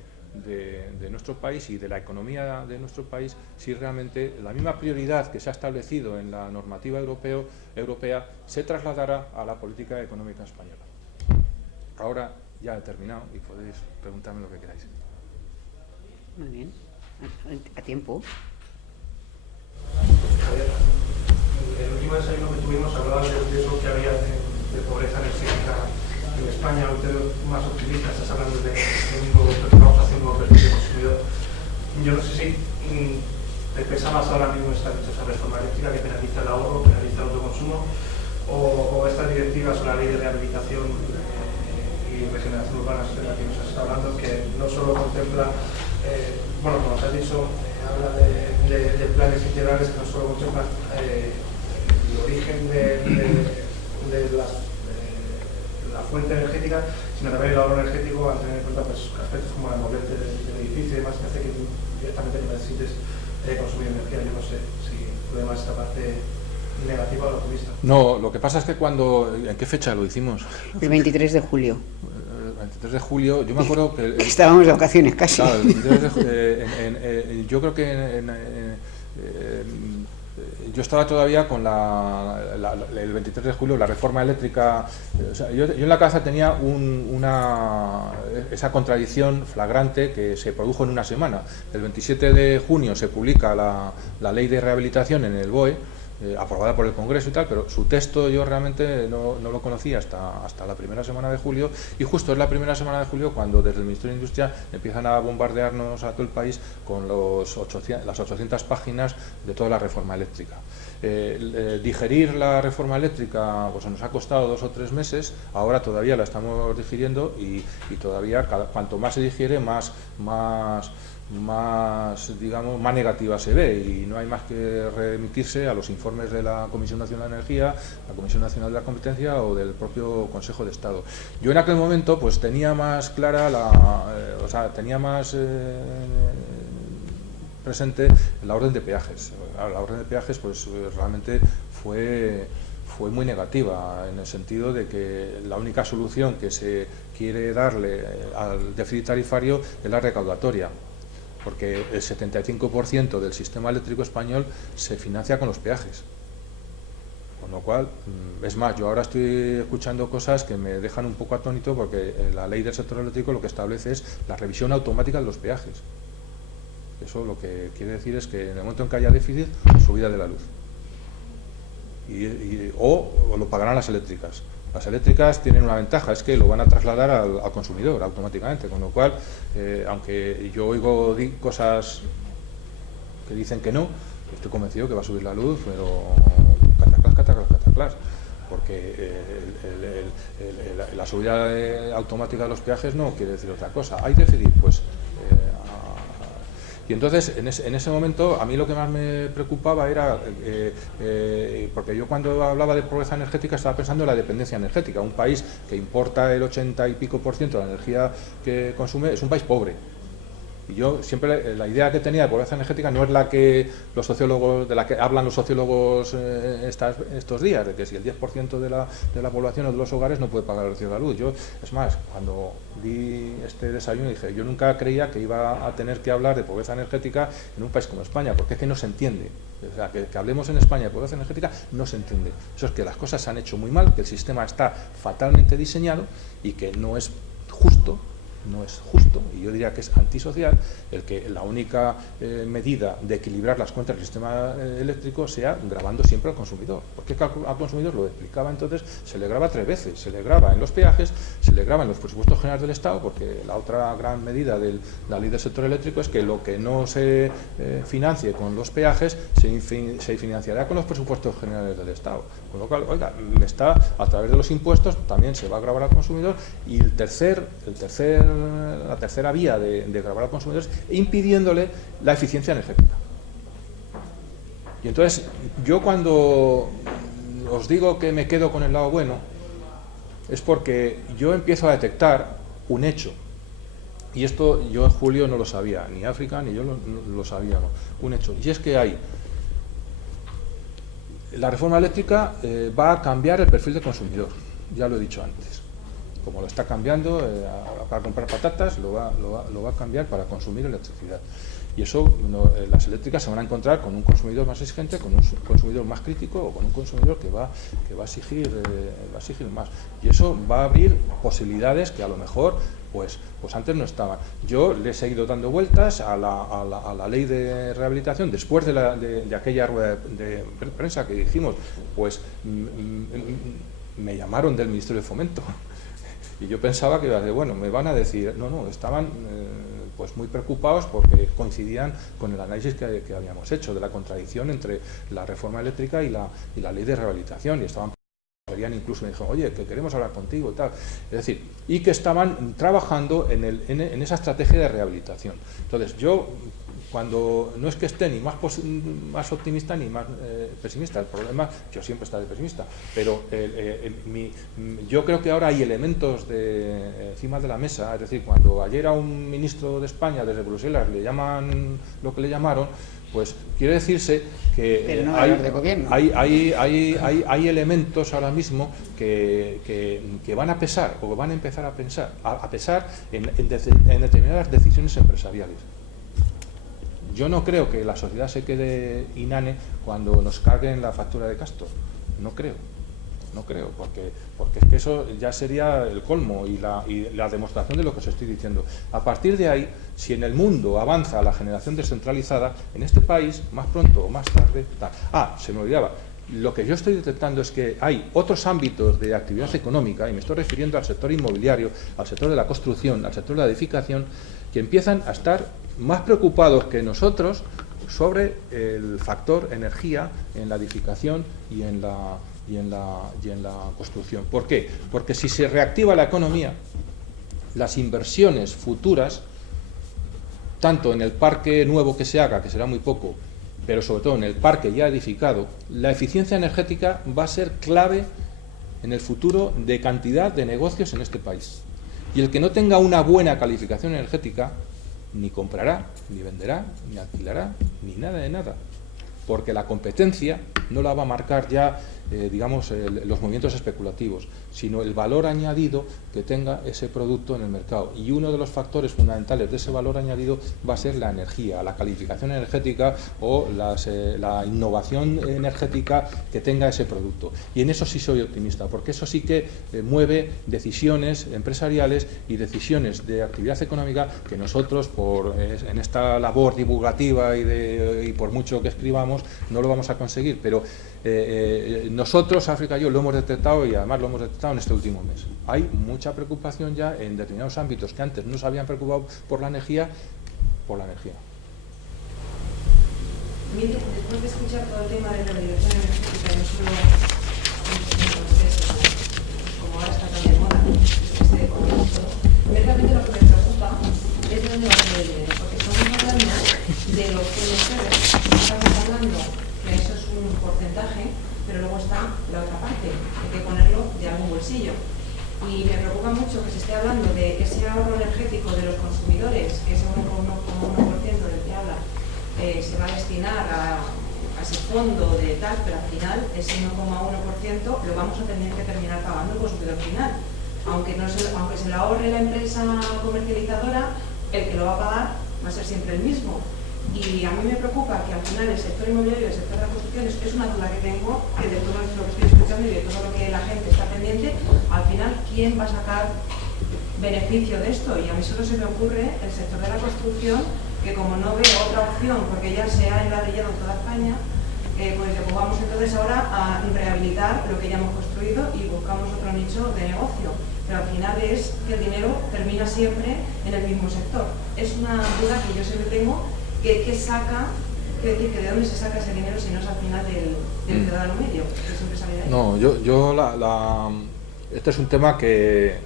nuestro país y de la economía de nuestro país, si realmente la misma prioridad que se ha establecido en la normativa europea se trasladara a la política económica española. Ahora ya he terminado y podéis preguntarme lo que queráis. Muy bien, a tiempo. El último desayuno que tuvimos hablaba del riesgo que había de pobreza energética en España. Usted es más optimista, estás hablando de un nuevo perfil de consumidor. Yo no sé si te pesa más ahora mismo esta reforma eléctrica que penaliza el ahorro, penaliza el autoconsumo, o estas directivas o la ley de rehabilitación y regeneración urbana de la que nos has estado hablando, que no solo contempla, como nos has dicho, habla de planes integrales que no solo contemplan el origen de la fuente energética, sino también el ahorro energético, a tener en cuenta pues, aspectos como la movilidad del edificio y demás, que hace que directamente no necesites consumir energía. Yo no sé si puede más esta parte negativa o optimista. No, lo que pasa es que ¿en qué fecha lo hicimos? El 23 de julio. El 23 de julio, yo me acuerdo que... Estábamos de vacaciones casi. Claro, el 23 yo creo que yo estaba todavía con el 23 de julio, la reforma eléctrica. O sea, yo en la cabeza tenía esa contradicción flagrante que se produjo en una semana. El 27 de junio se publica la ley de rehabilitación en el BOE, aprobada por el Congreso y tal, pero su texto yo realmente no lo conocía hasta la primera semana de julio, y justo es la primera semana de julio cuando desde el Ministerio de Industria empiezan a bombardearnos a todo el país con las 800 páginas de toda la reforma eléctrica. Digerir la reforma eléctrica pues nos ha costado 2 o 3 meses, ahora todavía la estamos digiriendo y todavía cuanto más se digiere digamos, más negativa se ve, y no hay más que remitirse a los informes de la Comisión Nacional de Energía, la Comisión Nacional de la Competencia o del propio Consejo de Estado. Yo en aquel momento pues tenía más clara tenía más presente la orden de peajes. La orden de peajes pues realmente fue muy negativa, en el sentido de que la única solución que se quiere darle al déficit tarifario es la recaudatoria, porque el 75% del sistema eléctrico español se financia con los peajes. Con lo cual, es más, yo ahora estoy escuchando cosas que me dejan un poco atónito, porque la ley del sector eléctrico lo que establece es la revisión automática de los peajes. Eso lo que quiere decir es que en el momento en que haya déficit, subida de la luz. O lo pagarán las eléctricas. Las eléctricas tienen una ventaja, es que lo van a trasladar al consumidor automáticamente, con lo cual, aunque yo oigo cosas que dicen que no, estoy convencido que va a subir la luz, pero cataclás, porque la subida automática de los peajes no quiere decir otra cosa. ¿Hay déficit? Pues... Y entonces, en ese momento, a mí lo que más me preocupaba era, porque yo cuando hablaba de pobreza energética estaba pensando en la dependencia energética. Un país que importa el 80 y pico % de la energía que consume es un país pobre. Y yo siempre, la idea que tenía de pobreza energética no es la que los sociólogos, de la que hablan los sociólogos estos días, de que si el 10% de la población o de los hogares no puede pagar el recibo de la luz. Yo, es más, cuando di este desayuno dije, yo nunca creía que iba a tener que hablar de pobreza energética en un país como España, porque es que no se entiende. O sea, que hablemos en España de pobreza energética no se entiende. Eso es que las cosas se han hecho muy mal, que el sistema está fatalmente diseñado y que no es justo, y yo diría que es antisocial, el que la única medida de equilibrar las cuentas del sistema eléctrico sea gravando siempre al consumidor. Porque al consumidor, lo explicaba entonces, se le grava 3 veces, se le grava en los peajes, se le grava en los presupuestos generales del Estado, porque la otra gran medida de la ley del sector eléctrico es que lo que no se financie con los peajes se financiará con los presupuestos generales del Estado. Con lo cual, oiga, a través de los impuestos también se va a gravar al consumidor, y la tercera vía de gravar al consumidor es impidiéndole la eficiencia energética. Y entonces, yo cuando os digo que me quedo con el lado bueno, es porque yo empiezo a detectar un hecho, y esto yo en julio no lo sabía, ni África ni yo lo sabíamos, un hecho, y es que la reforma eléctrica va a cambiar el perfil del consumidor, ya lo he dicho antes. Como lo está cambiando, para comprar patatas lo va a cambiar para consumir electricidad. Y eso, las eléctricas se van a encontrar con un consumidor más exigente, con un consumidor más crítico, o con un consumidor que va a exigir más. Y eso va a abrir posibilidades que a lo mejor pues antes no estaban. Yo le he seguido dando vueltas a la ley de rehabilitación después de aquella rueda de prensa que dijimos, pues me llamaron del Ministerio de Fomento. Y yo pensaba que me van a decir, no, estaban pues muy preocupados porque coincidían con el análisis que habíamos hecho de la contradicción entre la reforma eléctrica y la ley de rehabilitación, y incluso me dijeron, oye, que queremos hablar contigo y tal. Es decir, y que estaban trabajando en esa estrategia de rehabilitación. Entonces, yo, cuando no es que esté ni más optimista ni más pesimista, el problema, yo siempre estaré pesimista, pero yo creo que ahora hay elementos encima de la mesa. Es decir, cuando ayer a un ministro de España desde Bruselas le llaman lo que le llamaron, pues quiere decirse que hay elementos ahora mismo que van a pesar, o van a empezar a pesar en determinadas decisiones empresariales. Yo no creo que la sociedad se quede inane cuando nos carguen la factura de Castor. No creo, porque es que eso ya sería el colmo y la demostración de lo que os estoy diciendo. A partir de ahí, si en el mundo avanza la generación descentralizada, en este país, más pronto o más tarde... se me olvidaba, Lo que yo estoy detectando es que hay otros ámbitos de actividad económica, y me estoy refiriendo al sector inmobiliario, al sector de la construcción, al sector de la edificación, que empiezan a estar más preocupados que nosotros sobre el factor energía en la edificación y en la construcción. ¿Por qué? Porque si se reactiva la economía, las inversiones futuras, tanto en el parque nuevo que se haga, que será muy poco, pero sobre todo en el parque ya edificado, la eficiencia energética va a ser clave en el futuro de cantidad de negocios en este país. Y el que no tenga una buena calificación energética, ni comprará, ni venderá, ni alquilará, ni nada de nada. Porque la competencia no la va a marcar ya, los movimientos especulativos, sino el valor añadido que tenga ese producto en el mercado. Y uno de los factores fundamentales de ese valor añadido va a ser la energía, la calificación energética o la innovación energética que tenga ese producto. Y en eso sí soy optimista, porque eso sí que mueve decisiones empresariales y decisiones de actividad económica que nosotros, en esta labor divulgativa y por mucho que escribamos, no lo vamos a conseguir. Pero nosotros, África y yo, lo hemos detectado, y además lo hemos detectado en este último mes. Hay mucha preocupación ya en determinados ámbitos que antes no se habían preocupado por la energía. Mire, después de escuchar todo el tema de la rehabilitación energética, no solo como ahora está tan de moda, realmente lo que me preocupa es de dónde va a venir el dinero, porque estamos hablando de los PNCs, estamos hablando que eso es un porcentaje, pero luego está la otra parte, hay que ponerlo de algún bolsillo. Y me preocupa mucho que se esté hablando de ese ahorro energético de los consumidores, que es 1,1% del que habla, se va a destinar a ese fondo de tal, pero al final ese 1,1% lo vamos a tener que terminar pagando el consumidor final. Aunque se lo ahorre la empresa comercializadora, el que lo va a pagar va a ser siempre el mismo. Y a mí me preocupa que al final el sector inmobiliario y el sector de la construcción es una duda que tengo, que de todo lo que estoy escuchando y de todo lo que la gente está pendiente, al final, ¿quién va a sacar beneficio de esto? Y a mí solo se me ocurre el sector de la construcción, que como no veo otra opción, porque ya se ha enladrillado en toda España, pues vamos entonces ahora a rehabilitar lo que ya hemos construido y buscamos otro nicho de negocio. Pero al final es que el dinero termina siempre en el mismo sector. Es una duda que yo siempre tengo, que saca, que de dónde se saca ese dinero si no es al final del ciudadano medio, que siempre sale de ahí. No, este es un tema que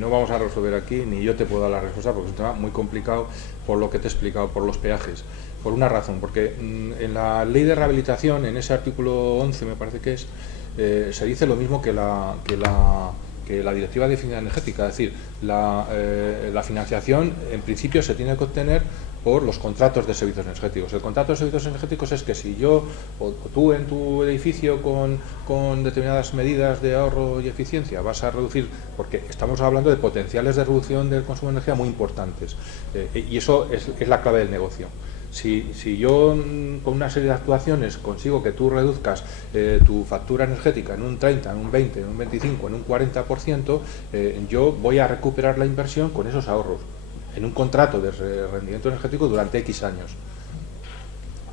no vamos a resolver aquí, ni yo te puedo dar la respuesta, porque es un tema muy complicado por lo que te he explicado, por los peajes. Por una razón, porque en la ley de rehabilitación, en ese artículo 11 me parece que es, se dice lo mismo que la directiva de eficiencia energética, es decir, la financiación en principio se tiene que obtener por los contratos de servicios energéticos. El contrato de servicios energéticos es que si yo o tú en tu edificio con determinadas medidas de ahorro y eficiencia vas a reducir, porque estamos hablando de potenciales de reducción del consumo de energía muy importantes, y eso es la clave del negocio. Si yo con una serie de actuaciones consigo que tú reduzcas tu factura energética en un 30, en un 20, en un 25, en un 40%, yo voy a recuperar la inversión con esos ahorros en un contrato de rendimiento energético durante X años.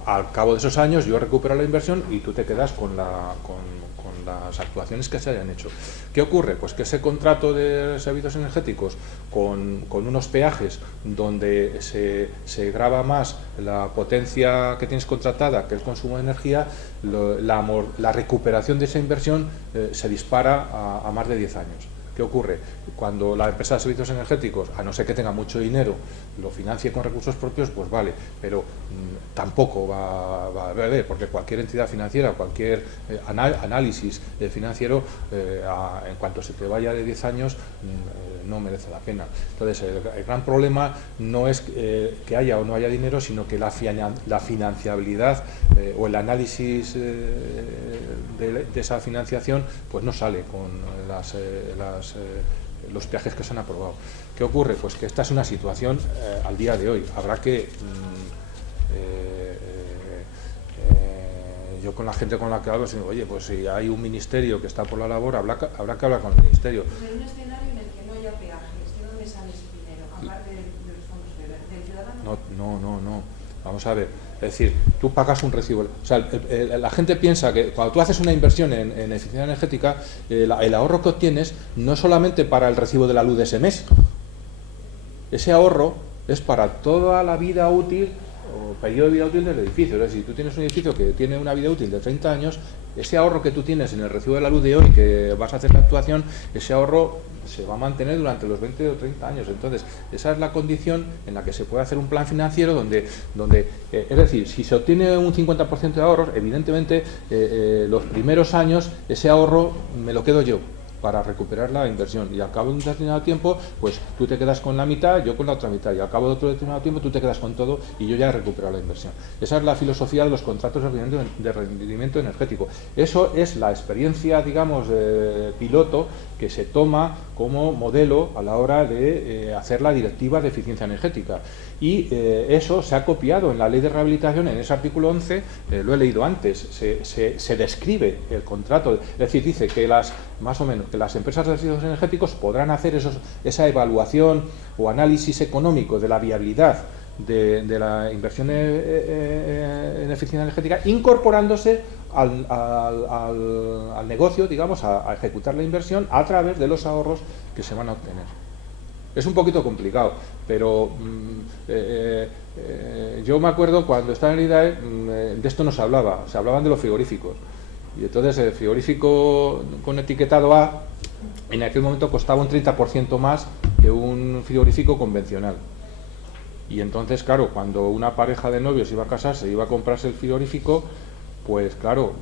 Al cabo de esos años yo recupero la inversión y tú te quedas con las actuaciones que se hayan hecho. ¿Qué ocurre? Pues que ese contrato de servicios energéticos con unos peajes donde se grava más la potencia que tienes contratada, que es el consumo de energía, la recuperación de esa inversión se dispara a más de 10 años. ¿Qué ocurre? Cuando la empresa de servicios energéticos, a no ser que tenga mucho dinero, lo financie con recursos propios, pues vale, pero tampoco va a valer, porque cualquier entidad financiera, cualquier análisis financiero, en cuanto se te vaya de 10 años, no merece la pena. Entonces, el gran problema no es que haya o no haya dinero, sino que la financiabilidad o el análisis de esa financiación pues no sale con los peajes que se han aprobado. ¿Qué ocurre? Pues que esta es una situación al día de hoy. Habrá que yo con la gente con la que hablo, digo, oye, pues si hay un ministerio que está por la labor, habrá que hablar con el ministerio. Pero en un escenario en el que no haya peajes, ¿de dónde sale ese dinero? Aparte de los fondos del ciudadano. No. Vamos a ver. Es decir, tú pagas un recibo. O sea, la gente piensa que cuando tú haces una inversión en eficiencia energética, el ahorro que obtienes no es solamente para el recibo de la luz de ese mes. Ese ahorro es para toda la vida útil o periodo de vida útil del edificio. Es decir, si tú tienes un edificio que tiene una vida útil de 30 años, ese ahorro que tú tienes en el recibo de la luz de hoy, que vas a hacer la actuación, ese ahorro se va a mantener durante los 20 o 30 años. Entonces, esa es la condición en la que se puede hacer un plan financiero donde es decir, si se obtiene un 50% de ahorros, evidentemente los primeros años ese ahorro me lo quedo yo para recuperar la inversión, y al cabo de un determinado tiempo pues tú te quedas con la mitad, yo con la otra mitad, y al cabo de otro determinado tiempo tú te quedas con todo y yo ya he recuperado la inversión. Esa es la filosofía de los contratos de rendimiento energético. Eso es la experiencia, digamos, piloto que se toma como modelo a la hora de hacer la directiva de eficiencia energética, y eso se ha copiado en la ley de rehabilitación. En ese artículo 11, lo he leído antes, se describe el contrato, es decir, dice que más o menos que las empresas de residuos energéticos podrán hacer esa evaluación o análisis económico de la viabilidad de la inversión en eficiencia energética, incorporándose al negocio, digamos, a ejecutar la inversión a través de los ahorros que se van a obtener. Es un poquito complicado, pero yo me acuerdo cuando estaba en el IDAE, de esto no se hablaban de los frigoríficos. Y entonces el frigorífico con etiquetado A en aquel momento costaba un 30% más que un frigorífico convencional. Y entonces, claro, cuando una pareja de novios iba a casarse, iba a comprarse el frigorífico, pues claro,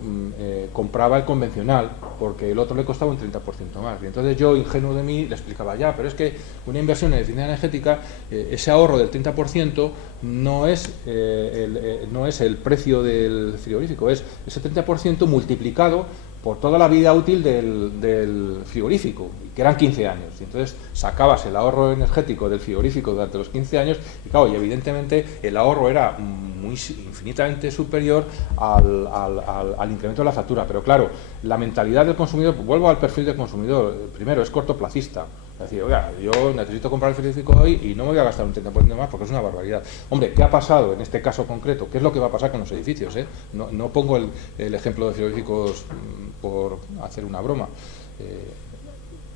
compraba el convencional, porque el otro le costaba un 30% más. Y entonces yo, ingenuo de mí, le explicaba, ya, pero es que una inversión en eficiencia energética, ese ahorro del 30% no es el precio del frigorífico, es ese 30% multiplicado por toda la vida útil del frigorífico, que eran 15 años. Y entonces sacabas el ahorro energético del frigorífico durante los 15 años, y claro, y evidentemente el ahorro era infinitamente superior al incremento de la factura. Pero claro, la mentalidad del consumidor, vuelvo al perfil del consumidor, primero es cortoplacista. Es decir, oiga, yo necesito comprar el frigorífico hoy y no me voy a gastar un 30% más porque es una barbaridad. Hombre, ¿qué ha pasado en este caso concreto? ¿Qué es lo que va a pasar con los edificios? No pongo el ejemplo de frigoríficos por hacer una broma.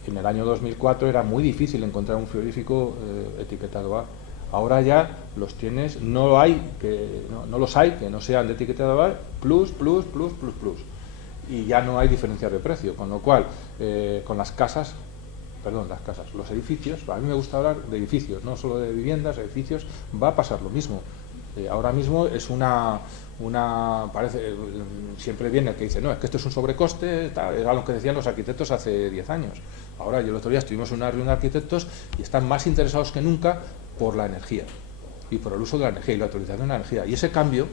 En el año 2004 era muy difícil encontrar un frigorífico etiquetado A. Ahora ya los tienes, no los hay que no sean de etiquetado A, plus. Y ya no hay diferencias de precio, con lo cual, con los edificios, a mí me gusta hablar de edificios, no solo de viviendas, edificios, va a pasar lo mismo. Ahora mismo es parece, siempre viene el que dice, no, es que esto es un sobrecoste, era lo que decían los arquitectos hace 10 años. Ahora, yo el otro día estuvimos en una reunión de arquitectos y están más interesados que nunca por la energía y por el uso de la energía y la utilización de la energía. Y ese cambio,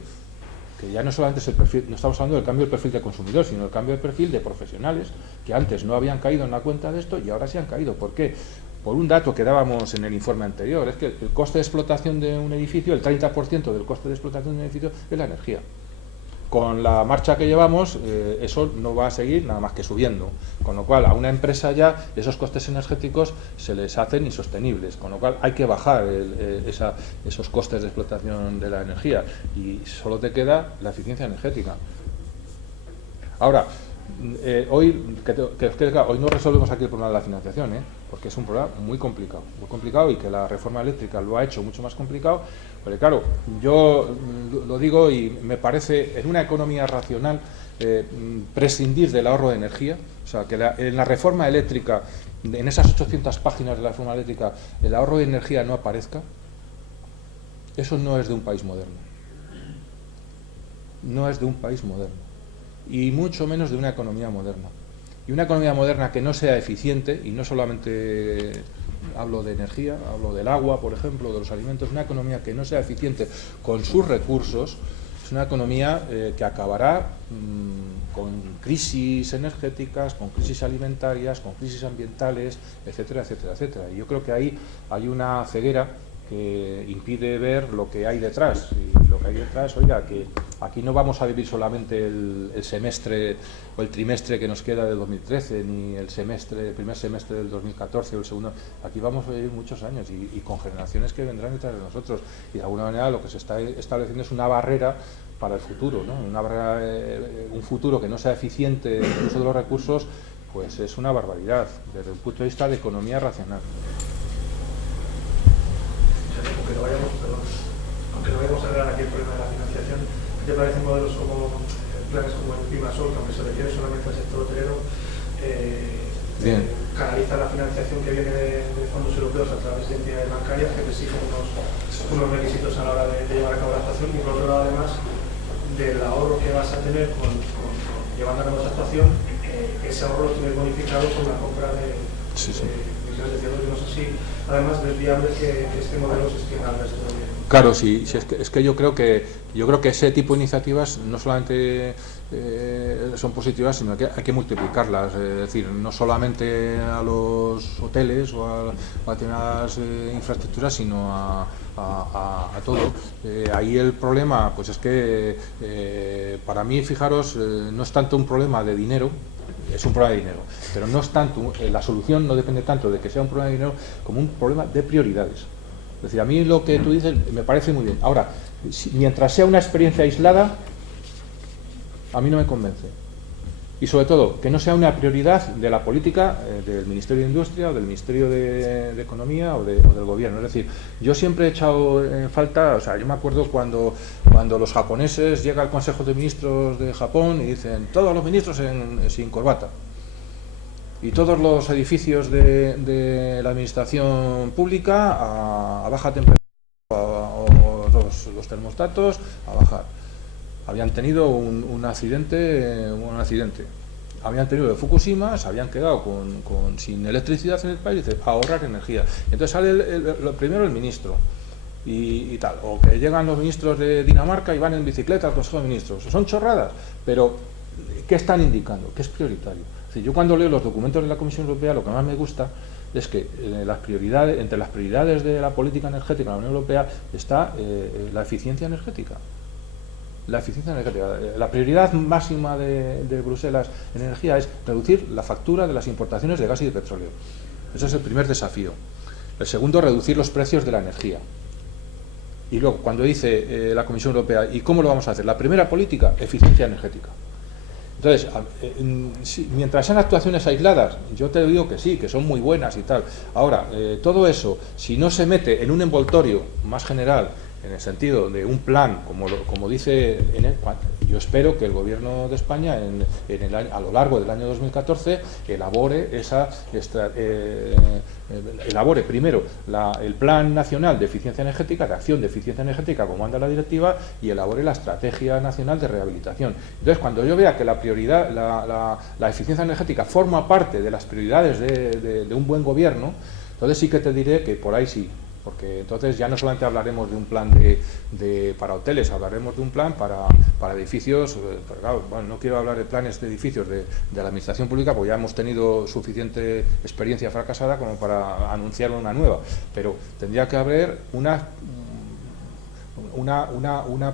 que ya no solamente es el perfil, no estamos hablando del cambio del perfil de consumidor, sino el cambio de perfil de profesionales que antes no habían caído en la cuenta de esto y ahora sí han caído. ¿Por qué? Por un dato que dábamos en el informe anterior, es que el coste de explotación de un edificio, el 30% del coste de explotación de un edificio es la energía. Con la marcha que llevamos, eso no va a seguir nada más que subiendo, con lo cual a una empresa ya esos costes energéticos se les hacen insostenibles, con lo cual hay que bajar esos costes de explotación de la energía y solo te queda la eficiencia energética. Ahora, hoy no resolvemos aquí el problema de la financiación, porque es un problema muy complicado y que la reforma eléctrica lo ha hecho mucho más complicado. Porque claro, yo lo digo y me parece, en una economía racional, prescindir del ahorro de energía, o sea, que en la reforma eléctrica, en esas 800 páginas de la reforma eléctrica, el ahorro de energía no aparezca, eso no es de un país moderno. No es de un país moderno. Y mucho menos de una economía moderna. Y una economía moderna que no sea eficiente, y no solamente hablo de energía, hablo del agua, por ejemplo, de los alimentos, una economía que no sea eficiente con sus recursos, es una economía que acabará con crisis energéticas, con crisis alimentarias, con crisis ambientales, etcétera, etcétera, etcétera. Y yo creo que ahí hay una ceguera que impide ver lo que hay detrás. Y lo que hay detrás, oiga, que aquí no vamos a vivir solamente el semestre o el trimestre que nos queda del 2013, ni el primer semestre del 2014 o el segundo. Aquí vamos a vivir muchos años y con generaciones que vendrán detrás de nosotros. Y de alguna manera lo que se está estableciendo es una barrera para el futuro, ¿no? Un futuro que no sea eficiente en el uso de los recursos, pues es una barbaridad desde el punto de vista de economía racional. Aunque no vayamos a hablar aquí el problema de la financiación, ¿te parecen modelos como planes como el Climasol, que aunque se refiere solamente al sector hotelero, canaliza la financiación que viene de fondos europeos a través de entidades bancarias que te exigen unos requisitos a la hora de llevar a cabo la actuación, y por otro lado, además del ahorro que vas a tener llevando a cabo esa actuación, ese ahorro lo tienes bonificado con la compra de emisiones de CO2. No sé si además es viable que este modelo se extienda al resto del gobierno. Claro, sí, es que yo creo que ese tipo de iniciativas no solamente son positivas, sino que hay que multiplicarlas. Es decir, no solamente a los hoteles o a determinadas infraestructuras, sino a todo. Ahí el problema, pues es que para mí, fijaros, no es tanto un problema de dinero. Es un problema de dinero, pero no es tanto, la solución no depende tanto de que sea un problema de dinero como un problema de prioridades. Es decir, a mí lo que tú dices me parece muy bien. Ahora, mientras sea una experiencia aislada, a mí no me convence. Y sobre todo, que no sea una prioridad de la política del Ministerio de Industria o del Ministerio de Economía o del Gobierno. Es decir, yo siempre he echado en falta, o sea, yo me acuerdo cuando los japoneses llegan al Consejo de Ministros de Japón y dicen todos los ministros sin corbata. Y todos los edificios de la administración pública a baja temperatura, o los termostatos a bajar. Habían tenido un accidente, habían tenido de Fukushima, se habían quedado sin electricidad en el país, y dice, ahorrar energía. Entonces sale primero el ministro y tal, o que llegan los ministros de Dinamarca y van en bicicleta al Consejo de Ministros. Son chorradas, pero ¿qué están indicando? ¿Qué es prioritario? Es decir, yo cuando leo los documentos de la Comisión Europea, lo que más me gusta es que entre las prioridades de la política energética de la Unión Europea está la eficiencia energética. La prioridad máxima de Bruselas en energía es reducir la factura de las importaciones de gas y de petróleo. Ese es el primer desafío. El segundo, reducir los precios de la energía. Y luego, cuando dice la Comisión Europea, ¿y cómo lo vamos a hacer? La primera política, eficiencia energética. Entonces, mientras sean actuaciones aisladas, yo te digo que sí, que son muy buenas y tal. Ahora, todo eso, si no se mete en un envoltorio más general, en el sentido de un plan, como dice, yo espero que el Gobierno de España a lo largo del año 2014 elabore primero el Plan Nacional de Eficiencia Energética, de Acción de Eficiencia Energética, como manda la directiva, y elabore la Estrategia Nacional de Rehabilitación. Entonces, cuando yo vea que la prioridad, la eficiencia energética forma parte de las prioridades de un buen gobierno, entonces sí que te diré que por ahí sí. Porque entonces ya no solamente hablaremos de un plan para hoteles, hablaremos de un plan para edificios. Pero claro, bueno, no quiero hablar de planes de edificios de la administración pública, porque ya hemos tenido suficiente experiencia fracasada como para anunciar una nueva. Pero tendría que haber una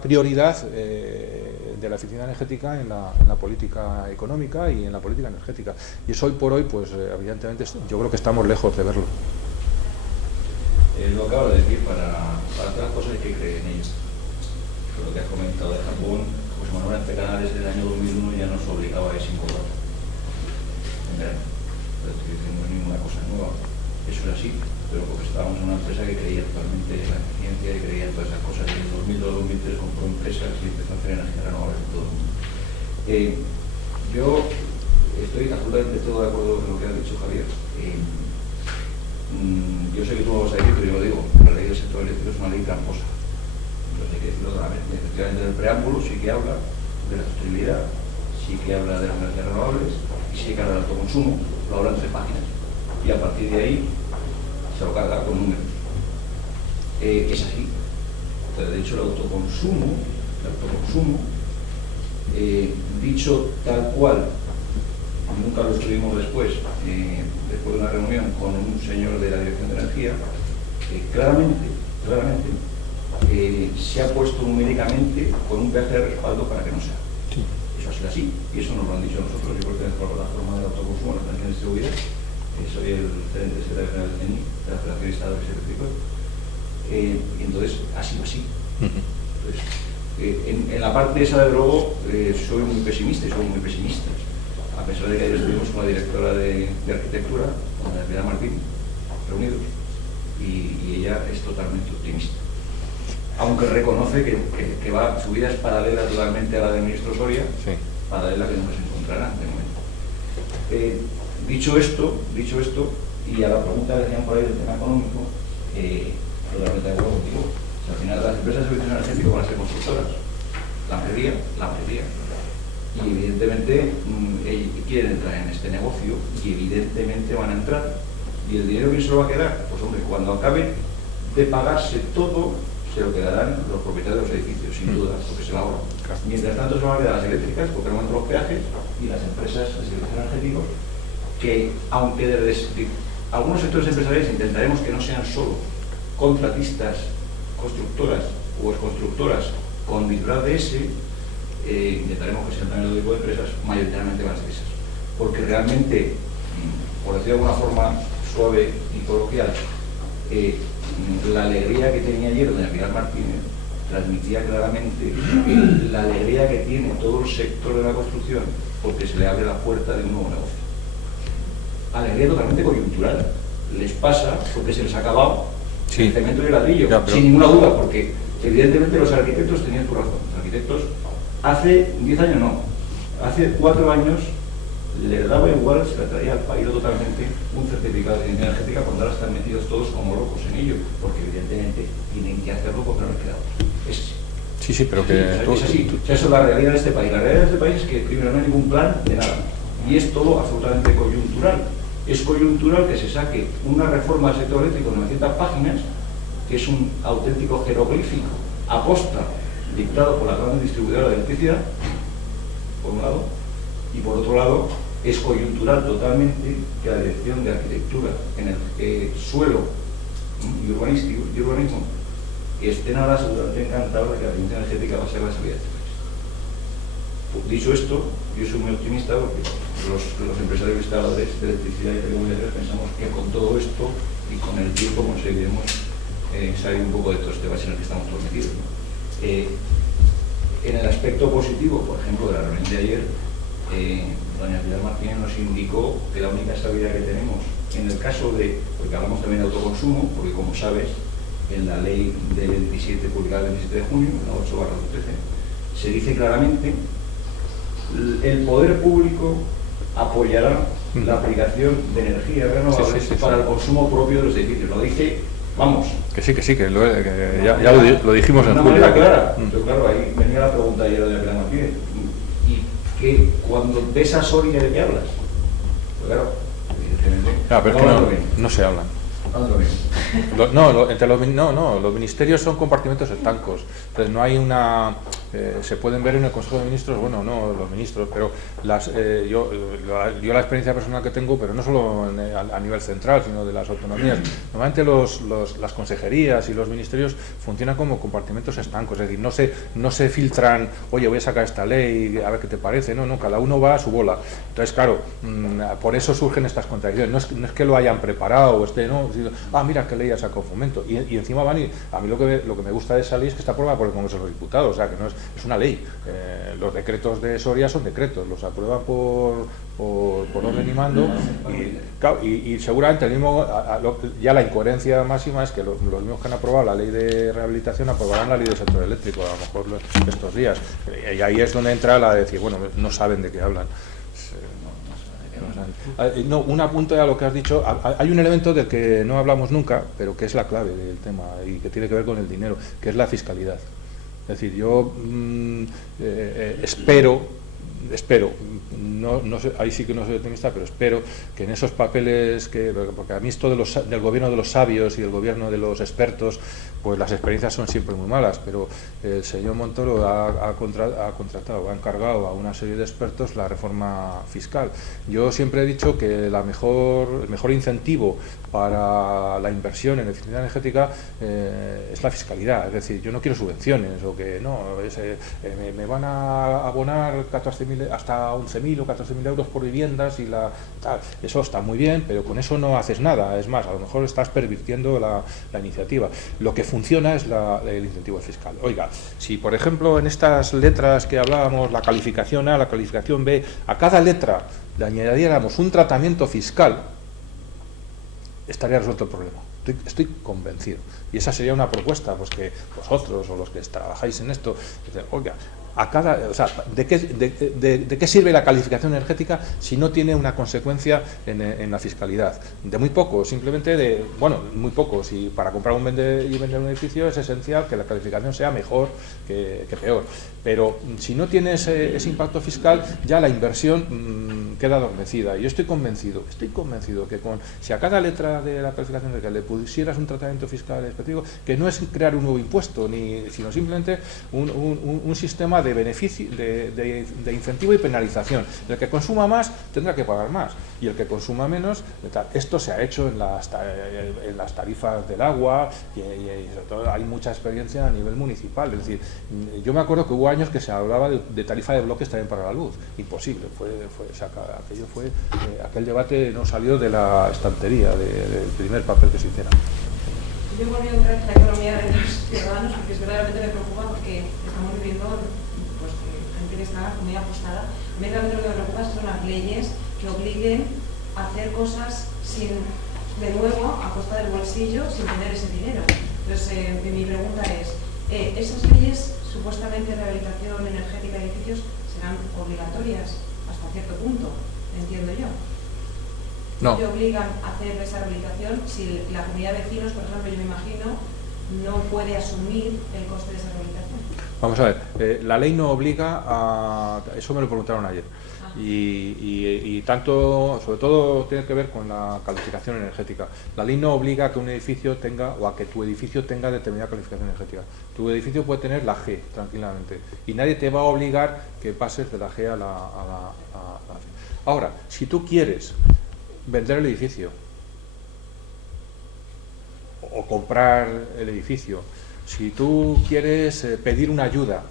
prioridad de la eficiencia energética en la política económica y en la política energética. Y eso hoy por hoy, pues evidentemente, yo creo que estamos lejos de verlo. Lo acabo de decir, para todas las cosas hay que creer en ellas. Lo que has comentado de Japón, pues Manuel Canales desde el año 2001 ya nos obligaba a ir sin corbata en verano. Pero no es ninguna cosa nueva. Eso es así, pero porque estábamos en una empresa que creía totalmente en la eficiencia y creía en todas esas cosas. Y en 2002-2003 compró empresas y empezó a hacer energía renovable en todo el mundo. Yo estoy absolutamente todo de acuerdo con lo que ha dicho Javier. Yo sé que tú lo vas a decir, pero yo lo digo, la ley del sector eléctrico es una ley tramposa. Entonces hay que decirlo claramente. Efectivamente, en el preámbulo sí que habla de la sostenibilidad, sí que habla de las energías renovables y sí que habla del autoconsumo, lo habla en 3 páginas. Y a partir de ahí se lo carga con números. Es así. Entonces, de hecho, el autoconsumo dicho tal cual, nunca lo estuvimos después de una reunión con un señor de la Dirección de Energía, claramente claramente, se ha puesto numéricamente con un peaje de respaldo para que no sea. Sí. Eso ha sido así, y eso nos lo han dicho nosotros. Yo pertenezco a la plataforma del autoconsumo, la Federación de Seguridad, soy el gerente secretario general del CNI, de la Federación de Instaladores Eléctricos, y entonces ha sido así. Entonces, en la parte esa de luego soy muy pesimista, a pesar de que ayer estuvimos con la directora de arquitectura, con la Pilar Martín, reunidos, y ella es totalmente optimista. Aunque reconoce que su vida es paralela totalmente a la del ministro Soria, sí. Paralela que no se encontrará de momento. Dicho esto, y a la pregunta que decían por ahí del tema económico, totalmente de acuerdo contigo. O sea, al final las empresas de servicios energéticos van a ser constructoras, la mayoría. Y evidentemente quieren entrar en este negocio y evidentemente van a entrar. ¿Y el dinero que se lo va a quedar? Pues hombre, cuando acabe de pagarse todo, se lo quedarán los propietarios de los edificios, sin duda, porque se lo ahorran. Mientras tanto se van a quedar las eléctricas, porque no entran los peajes, y las empresas de servicios energéticos, que aunque desde algunos sectores empresariales intentaremos que no sean solo contratistas, constructoras o exconstructoras con titular de ese, intentaremos que sean también otro tipo de empresas, mayoritariamente van a ser esas. Porque realmente, por decirlo de alguna forma suave y coloquial, la alegría que tenía ayer doña Pilar Martínez transmitía claramente la alegría que tiene todo el sector de la construcción porque se le abre la puerta de un nuevo negocio. Alegría totalmente coyuntural. Les pasa porque se les ha acabado el cemento y el ladrillo, sin ninguna duda, porque evidentemente los arquitectos tenían tu razón. Los arquitectos hace 10 años no, hace 4 años les daba igual, se le traía al país totalmente un certificado de eficiencia energética cuando ahora están metidos todos como locos en ello, porque evidentemente tienen que hacerlo porque no les queda otro. Es así. Sí, pero que... Es así. Eso es la realidad de este país. La realidad de este país es que primero no hay ningún plan de nada. Y es todo absolutamente coyuntural. Es coyuntural que se saque una reforma del sector eléctrico de 900 páginas, que es un auténtico jeroglífico, aposta, dictado por la gran distribuidora de electricidad, por un lado, y por otro lado, es coyuntural totalmente que la Dirección de Arquitectura, en el suelo y urbanismo, estén ahora seguramente encantados de que la eficiencia energética va a ser la salida de este país. Dicho esto, yo soy muy optimista porque los empresarios instaladores de electricidad y telecomunicaciones pensamos que con todo esto y con el tiempo conseguiremos salir un poco de todo este bache en el que estamos todos metidos, ¿no? En el aspecto positivo, por ejemplo, de la reunión de ayer, doña Pilar Martínez nos indicó que la única estabilidad que tenemos en el caso de, porque hablamos también de autoconsumo, porque como sabes, en la ley del 27, publicada el 27 de junio, la 8/2013, se dice claramente el poder público apoyará la aplicación de energías renovables para el consumo propio de los edificios. Lo dice, vamos. Que sí, que ya lo dijimos en julio. De una manera clara. Entonces, claro, ahí venía la pregunta ayer de Pilar Martínez. ¿Y que cuando de esa Soria de qué hablas? Pues claro, evidentemente. Pero es que no se hablan. Los ministerios son compartimentos estancos. Entonces no hay una... se pueden ver en el Consejo de Ministros, bueno, no los ministros, pero yo la experiencia personal que tengo, pero no solo a nivel central, sino de las autonomías. Normalmente las consejerías y los ministerios funcionan como compartimentos estancos, es decir, no se filtran, oye, voy a sacar esta ley, a ver qué te parece, no, cada uno va a su bola. Entonces, claro, por eso surgen estas contradicciones. No es que lo hayan preparado o mira qué ley ha sacado Fomento, y encima van y a mí lo que me gusta de esa ley es que está aprobada por el Congreso de los Diputados, o sea que no es una ley. Los decretos de Soria son decretos, los aprueban por orden y mando, y seguramente el mismo, ya la incoherencia máxima es que los mismos que han aprobado la ley de rehabilitación aprobarán la ley del sector eléctrico a lo mejor estos días, y ahí es donde entra la de decir, bueno, no saben de qué hablan. No, un apunte a lo que has dicho. Hay un elemento del que no hablamos nunca, pero que es la clave del tema y que tiene que ver con el dinero, que es la fiscalidad. Es decir, yo espero espero, no sé, ahí sí que no soy optimista, pero espero que en esos papeles, porque a mí esto del gobierno de los sabios y el gobierno de los expertos, pues las experiencias son siempre muy malas, pero el señor Montoro ha contratado, ha encargado a una serie de expertos la reforma fiscal. Yo siempre he dicho que el mejor incentivo para la inversión en eficiencia energética es la fiscalidad. Es decir, yo no quiero subvenciones o que no, me van a abonar hasta 11.000 o 14.000 euros por viviendas y tal. Eso está muy bien, pero con eso no haces nada. Es más, a lo mejor estás pervirtiendo la iniciativa. Lo que funciona es el incentivo fiscal. Oiga, si por ejemplo en estas letras que hablábamos, la calificación A, la calificación B, a cada letra le añadiéramos un tratamiento fiscal, estaría resuelto el problema. Estoy convencido. Y esa sería una propuesta, pues que vosotros o los que trabajáis en esto, oiga, ¿de qué sirve la calificación energética si no tiene una consecuencia en la fiscalidad? De muy poco, simplemente muy poco. Si para comprar y vender un edificio es esencial que la calificación sea mejor que peor. Pero si no tiene ese impacto fiscal, ya la inversión queda adormecida. Y yo estoy convencido que si a cada letra de la calificación energética le pusieras un tratamiento fiscal específico, que no es crear un nuevo impuesto, sino simplemente un sistema de beneficio, de incentivo y penalización. El que consuma más tendrá que pagar más y el que consuma menos, tal. Esto se ha hecho en las tarifas del agua y sobre todo hay mucha experiencia a nivel municipal. Es decir, yo me acuerdo que hubo años que se hablaba de tarifa de bloques también para la luz. Imposible, aquel debate no salió de la estantería del primer papel que se hiciera. Yo volví otra vez a la economía de los ciudadanos porque es verdaderamente me preocupa porque estamos viviendo pues, gente que está muy ajustada. Verdaderamente lo que me preocupa son las leyes que obliguen a hacer cosas de nuevo a costa del bolsillo sin tener ese dinero. Entonces mi pregunta es, ¿esas leyes supuestamente de rehabilitación energética de edificios serán obligatorias hasta cierto punto? Entiendo yo. No. ¿Te obligan a hacer esa rehabilitación si la comunidad de vecinos, por ejemplo, yo me imagino, no puede asumir el coste de esa rehabilitación? Vamos a ver, la ley no obliga a... Eso me lo preguntaron ayer. Y tanto, sobre todo, tiene que ver con la calificación energética. La ley no obliga a que un edificio tenga, o a que tu edificio tenga determinada calificación energética. Tu edificio puede tener la G, tranquilamente. Y nadie te va a obligar que pases de la G a la C. Ahora, si tú quieres vender el edificio o comprar el edificio, si tú quieres pedir una ayuda,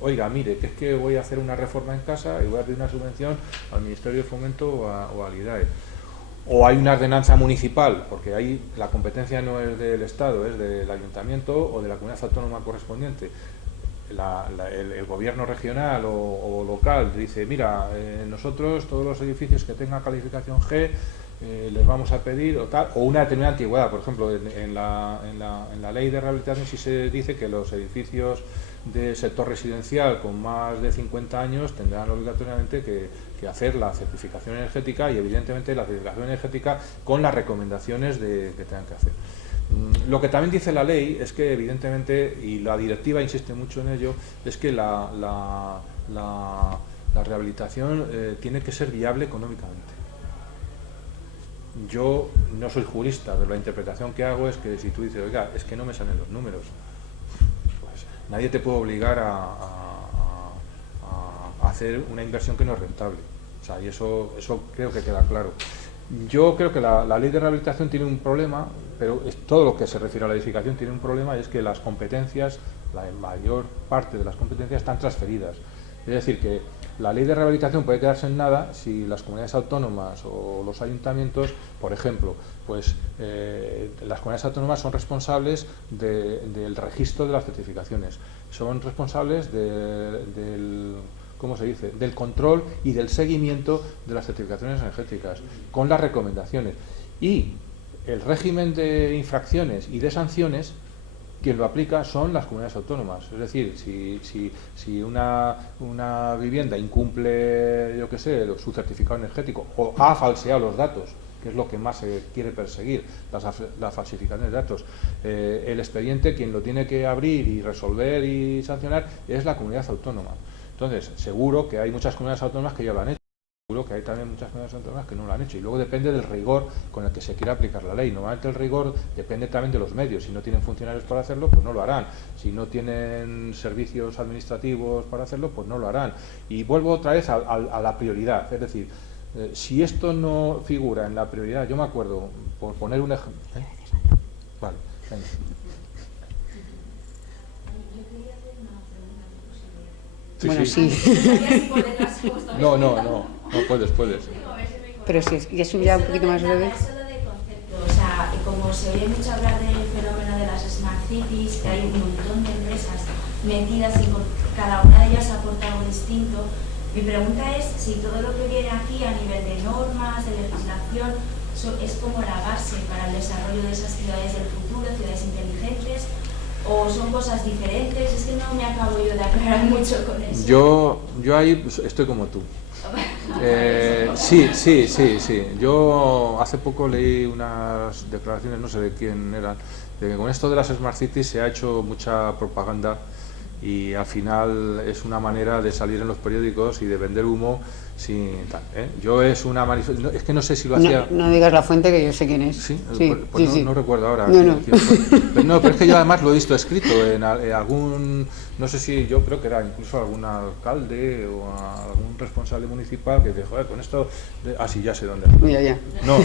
oiga, mire, que es que voy a hacer una reforma en casa y voy a pedir una subvención al Ministerio de Fomento o al IDAE, o hay una ordenanza municipal, porque ahí la competencia no es del Estado, es del Ayuntamiento o de la comunidad autónoma correspondiente. El gobierno regional o local dice, mira, nosotros todos los edificios que tengan calificación G les vamos a pedir o una determinada antigüedad. Por ejemplo, en la ley de rehabilitación sí se dice que los edificios de sector residencial con más de 50 años tendrán obligatoriamente que hacer la certificación energética y evidentemente la certificación energética con las recomendaciones que tengan que hacer. Lo que también dice la ley es que evidentemente, y la directiva insiste mucho en ello, es que la rehabilitación tiene que ser viable económicamente. Yo no soy jurista, pero la interpretación que hago es que si tú dices, oiga, es que no me salen los números, pues nadie te puede obligar a hacer una inversión que no es rentable. O sea, y eso creo que queda claro. Yo creo que la ley de rehabilitación tiene un problema, pero todo lo que se refiere a la edificación tiene un problema, y es que las competencias, la mayor parte de las competencias están transferidas. Es decir, que la ley de rehabilitación puede quedarse en nada si las comunidades autónomas o los ayuntamientos, por ejemplo, pues las comunidades autónomas son responsables del registro de las certificaciones, son responsables del control y del seguimiento de las certificaciones energéticas, con las recomendaciones. Y el régimen de infracciones y de sanciones, quien lo aplica son las comunidades autónomas. Es decir, si una vivienda incumple, yo qué sé, su certificado energético o ha falseado los datos, que es lo que más se quiere perseguir, la falsificación de datos, el expediente, quien lo tiene que abrir y resolver y sancionar es la comunidad autónoma. Entonces, seguro que hay muchas comunidades autónomas que ya lo han hecho. Seguro que hay también muchas comunidades autónomas que no lo han hecho, y luego depende del rigor con el que se quiera aplicar la ley. Normalmente el rigor depende también de los medios. Si no tienen funcionarios para hacerlo, pues no lo harán. Si no tienen servicios administrativos para hacerlo, pues no lo harán. Y vuelvo otra vez a la prioridad, es decir, si esto no figura en la prioridad, yo me acuerdo, por poner un ejemplo... Vale, venga. Sí, Bueno, sí. No, puedes. Pero si es ya un poquito más breve. Solo de concepto, o sea, como se oye mucho hablar del fenómeno de las Smart Cities, que hay un montón de empresas metidas y cada una de ellas aporta algo distinto. Mi pregunta es si todo lo que viene aquí a nivel de normas, de legislación, es como la base para el desarrollo de esas ciudades del futuro, ciudades inteligentes, o son cosas diferentes. Es que no me acabo yo de aclarar mucho con eso. Yo ahí estoy como tú. Sí. Yo hace poco leí unas declaraciones, no sé de quién eran, de que con esto de las Smart Cities se ha hecho mucha propaganda y al final es una manera de salir en los periódicos y de vender humo sin tal, ¿eh? Yo es una manifestación, es que no sé si lo hacía... No digas la fuente, que yo sé quién es. Sí, Sí, pues sí. No recuerdo ahora. No. Quién fue. Pero es que yo además lo he visto escrito en algún, no sé si, yo creo que era incluso algún alcalde o algún responsable municipal que dijo, joder, con esto, sí, ya sé dónde. Ya. No.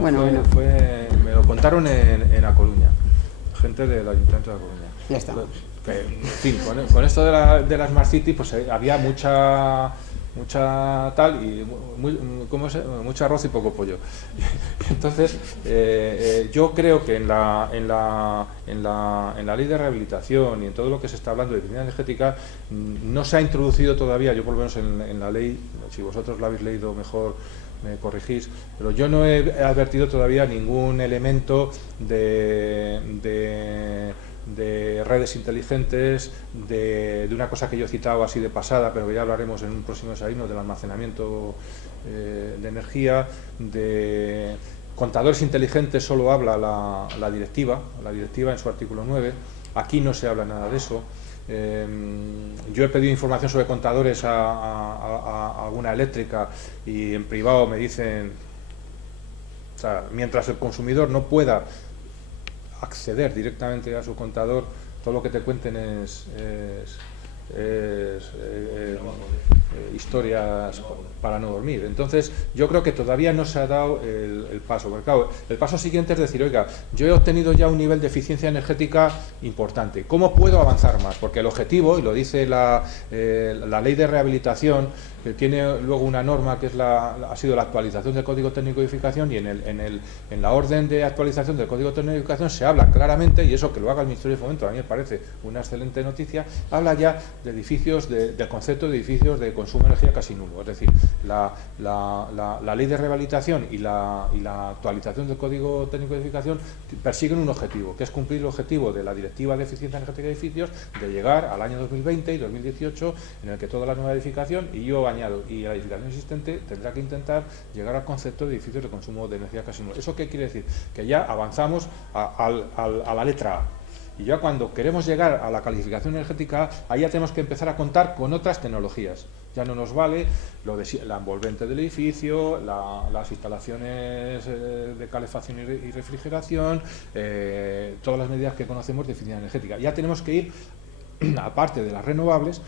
Bueno. Me lo contaron en A Coruña, gente del Ayuntamiento de A Coruña. Ya está. En fin, con esto de la Smart City, pues había mucha tal y mucho arroz y poco pollo. Entonces, yo creo que en la ley de rehabilitación y en todo lo que se está hablando de eficiencia energética no se ha introducido todavía, yo por lo menos en la ley, si vosotros la habéis leído mejor me corregís, pero yo no he advertido todavía ningún elemento de redes inteligentes, de una cosa que yo he citado así de pasada, pero que ya hablaremos en un próximo desayuno, del almacenamiento de energía, de contadores inteligentes. Solo habla la directiva en su artículo 9, aquí no se habla nada de eso. Yo he pedido información sobre contadores a alguna eléctrica y en privado me dicen, o sea, mientras el consumidor no pueda acceder directamente a su contador, todo lo que te cuenten es historias para no dormir. Entonces yo creo que todavía no se ha dado el paso, porque claro, el paso siguiente es decir, oiga, yo he obtenido ya un nivel de eficiencia energética importante, ¿cómo puedo avanzar más? Porque el objetivo, y lo dice la ley de rehabilitación, que tiene luego una norma que ha sido la actualización del Código Técnico de Edificación, y en la orden de actualización del Código Técnico de Edificación se habla claramente, y eso que lo haga el Ministerio de Fomento a mí me parece una excelente noticia, habla ya de edificios, del concepto de edificios de consumo de energía casi nulo. Es decir, la ley de rehabilitación y la actualización del Código Técnico de Edificación persiguen un objetivo, que es cumplir el objetivo de la Directiva de Eficiencia Energética de Edificios, de llegar al año 2020 y 2018 en el que toda la nueva edificación, y yo añado, y la edificación existente tendrá que intentar llegar al concepto de edificios de consumo de energía casi nulo. ¿Eso qué quiere decir? Que ya avanzamos a la letra A. Y ya cuando queremos llegar a la calificación energética, ahí ya tenemos que empezar a contar con otras tecnologías. Ya no nos vale la envolvente del edificio, las instalaciones de calefacción y refrigeración, todas las medidas que conocemos de eficiencia energética. Ya tenemos que ir, aparte de las renovables,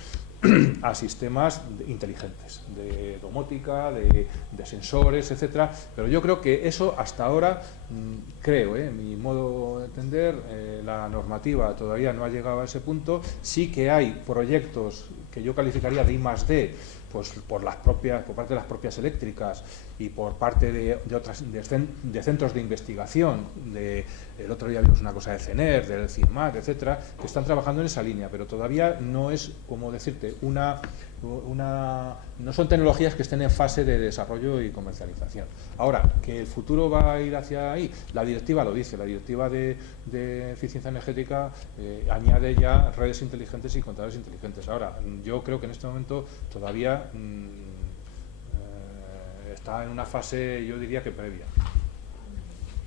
a sistemas inteligentes, de domótica, de sensores, etcétera. Pero yo creo que eso hasta ahora, en mi modo de entender, la normativa todavía no ha llegado a ese punto. Sí que hay proyectos que yo calificaría de I+D, pues por parte de las propias eléctricas y por parte de centros de investigación, el otro día vimos una cosa de CENER, del CIEMAT, etcétera, que están trabajando en esa línea, pero todavía no es, como decirte, no son tecnologías que estén en fase de desarrollo y comercialización. Ahora, que el futuro va a ir hacia ahí, la directiva lo dice, la directiva de eficiencia energética añade ya redes inteligentes y contadores inteligentes. Ahora, yo creo que en este momento todavía está en una fase, yo diría que previa.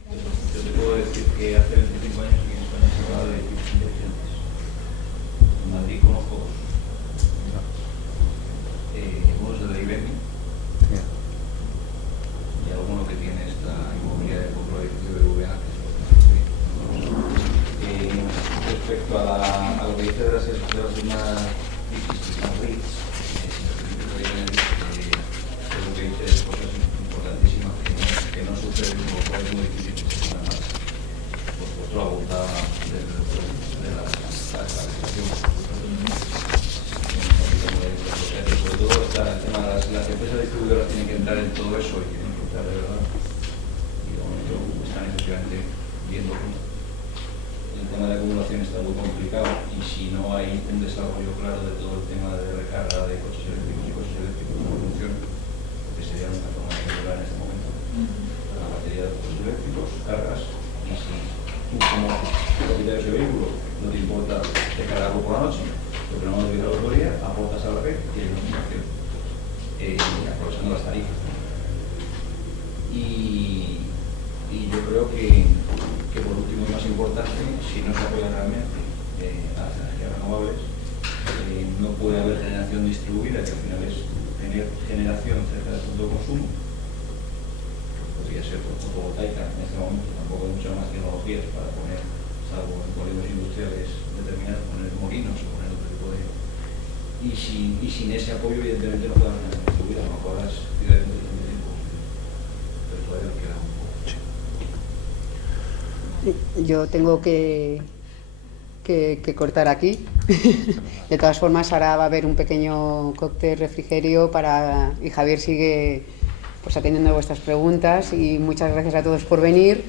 Yo te puedo decir que hace 25 años que en España se hablaba de edificios inteligentes. En Madrid conozco más difícil, más REITs, creo que dices cosas importantísimas que no suceden, por lo cual es muy difícil que se más. Por supuesto, la voluntad de la legislación. Sobre todo el tema de las empresas distribuidoras tienen que entrar en todo eso y tienen que entrar de verdad. Y de momento están efectivamente viendo cómo. El tema de la acumulación está muy complicado y si no hay un desarrollo claro de todo el tema de recarga de coches eléctricos y coches eléctricos no funciona, que sería una forma de regular en este momento. La batería de los coches eléctricos, cargas, y si tú como propietario de ese vehículo no te importa recargarlo por la noche, porque no utilizas todo el día, aportas a la red y hay una función, aprovechando las tarifas. Y yo creo que por último y más importante, si no se apoya realmente a las energías renovables, no puede haber generación distribuida, que al final es tener generación cerca del punto de consumo. Podría ser fotovoltaica en este momento, tampoco hay muchas más tecnologías para poner, salvo en polígonos industriales determinados, poner molinos o poner otro tipo de... Y sin ese apoyo, evidentemente, no puede haber generación distribuida, a lo mejor las ciudades no tienen tiempo, pero todavía nos queda un poco. Yo tengo que cortar aquí. De todas formas, ahora va a haber un pequeño cóctel refrigerio y Javier sigue pues atendiendo vuestras preguntas y muchas gracias a todos por venir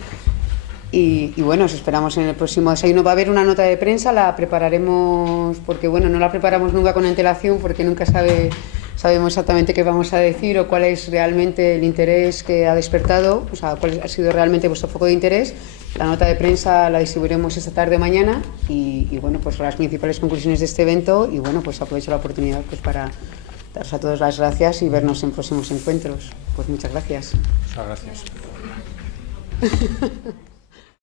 y bueno, os esperamos en el próximo desayuno. Va a haber una nota de prensa, la prepararemos porque bueno, no la preparamos nunca con antelación porque nunca sabemos exactamente qué vamos a decir o cuál es realmente el interés que ha despertado, o sea, cuál ha sido realmente vuestro foco de interés. La nota de prensa la distribuiremos esta tarde o mañana y bueno, pues las principales conclusiones de este evento y bueno, pues aprovecho la oportunidad pues para daros a todos las gracias y vernos en próximos encuentros. Pues muchas gracias. Muchas gracias.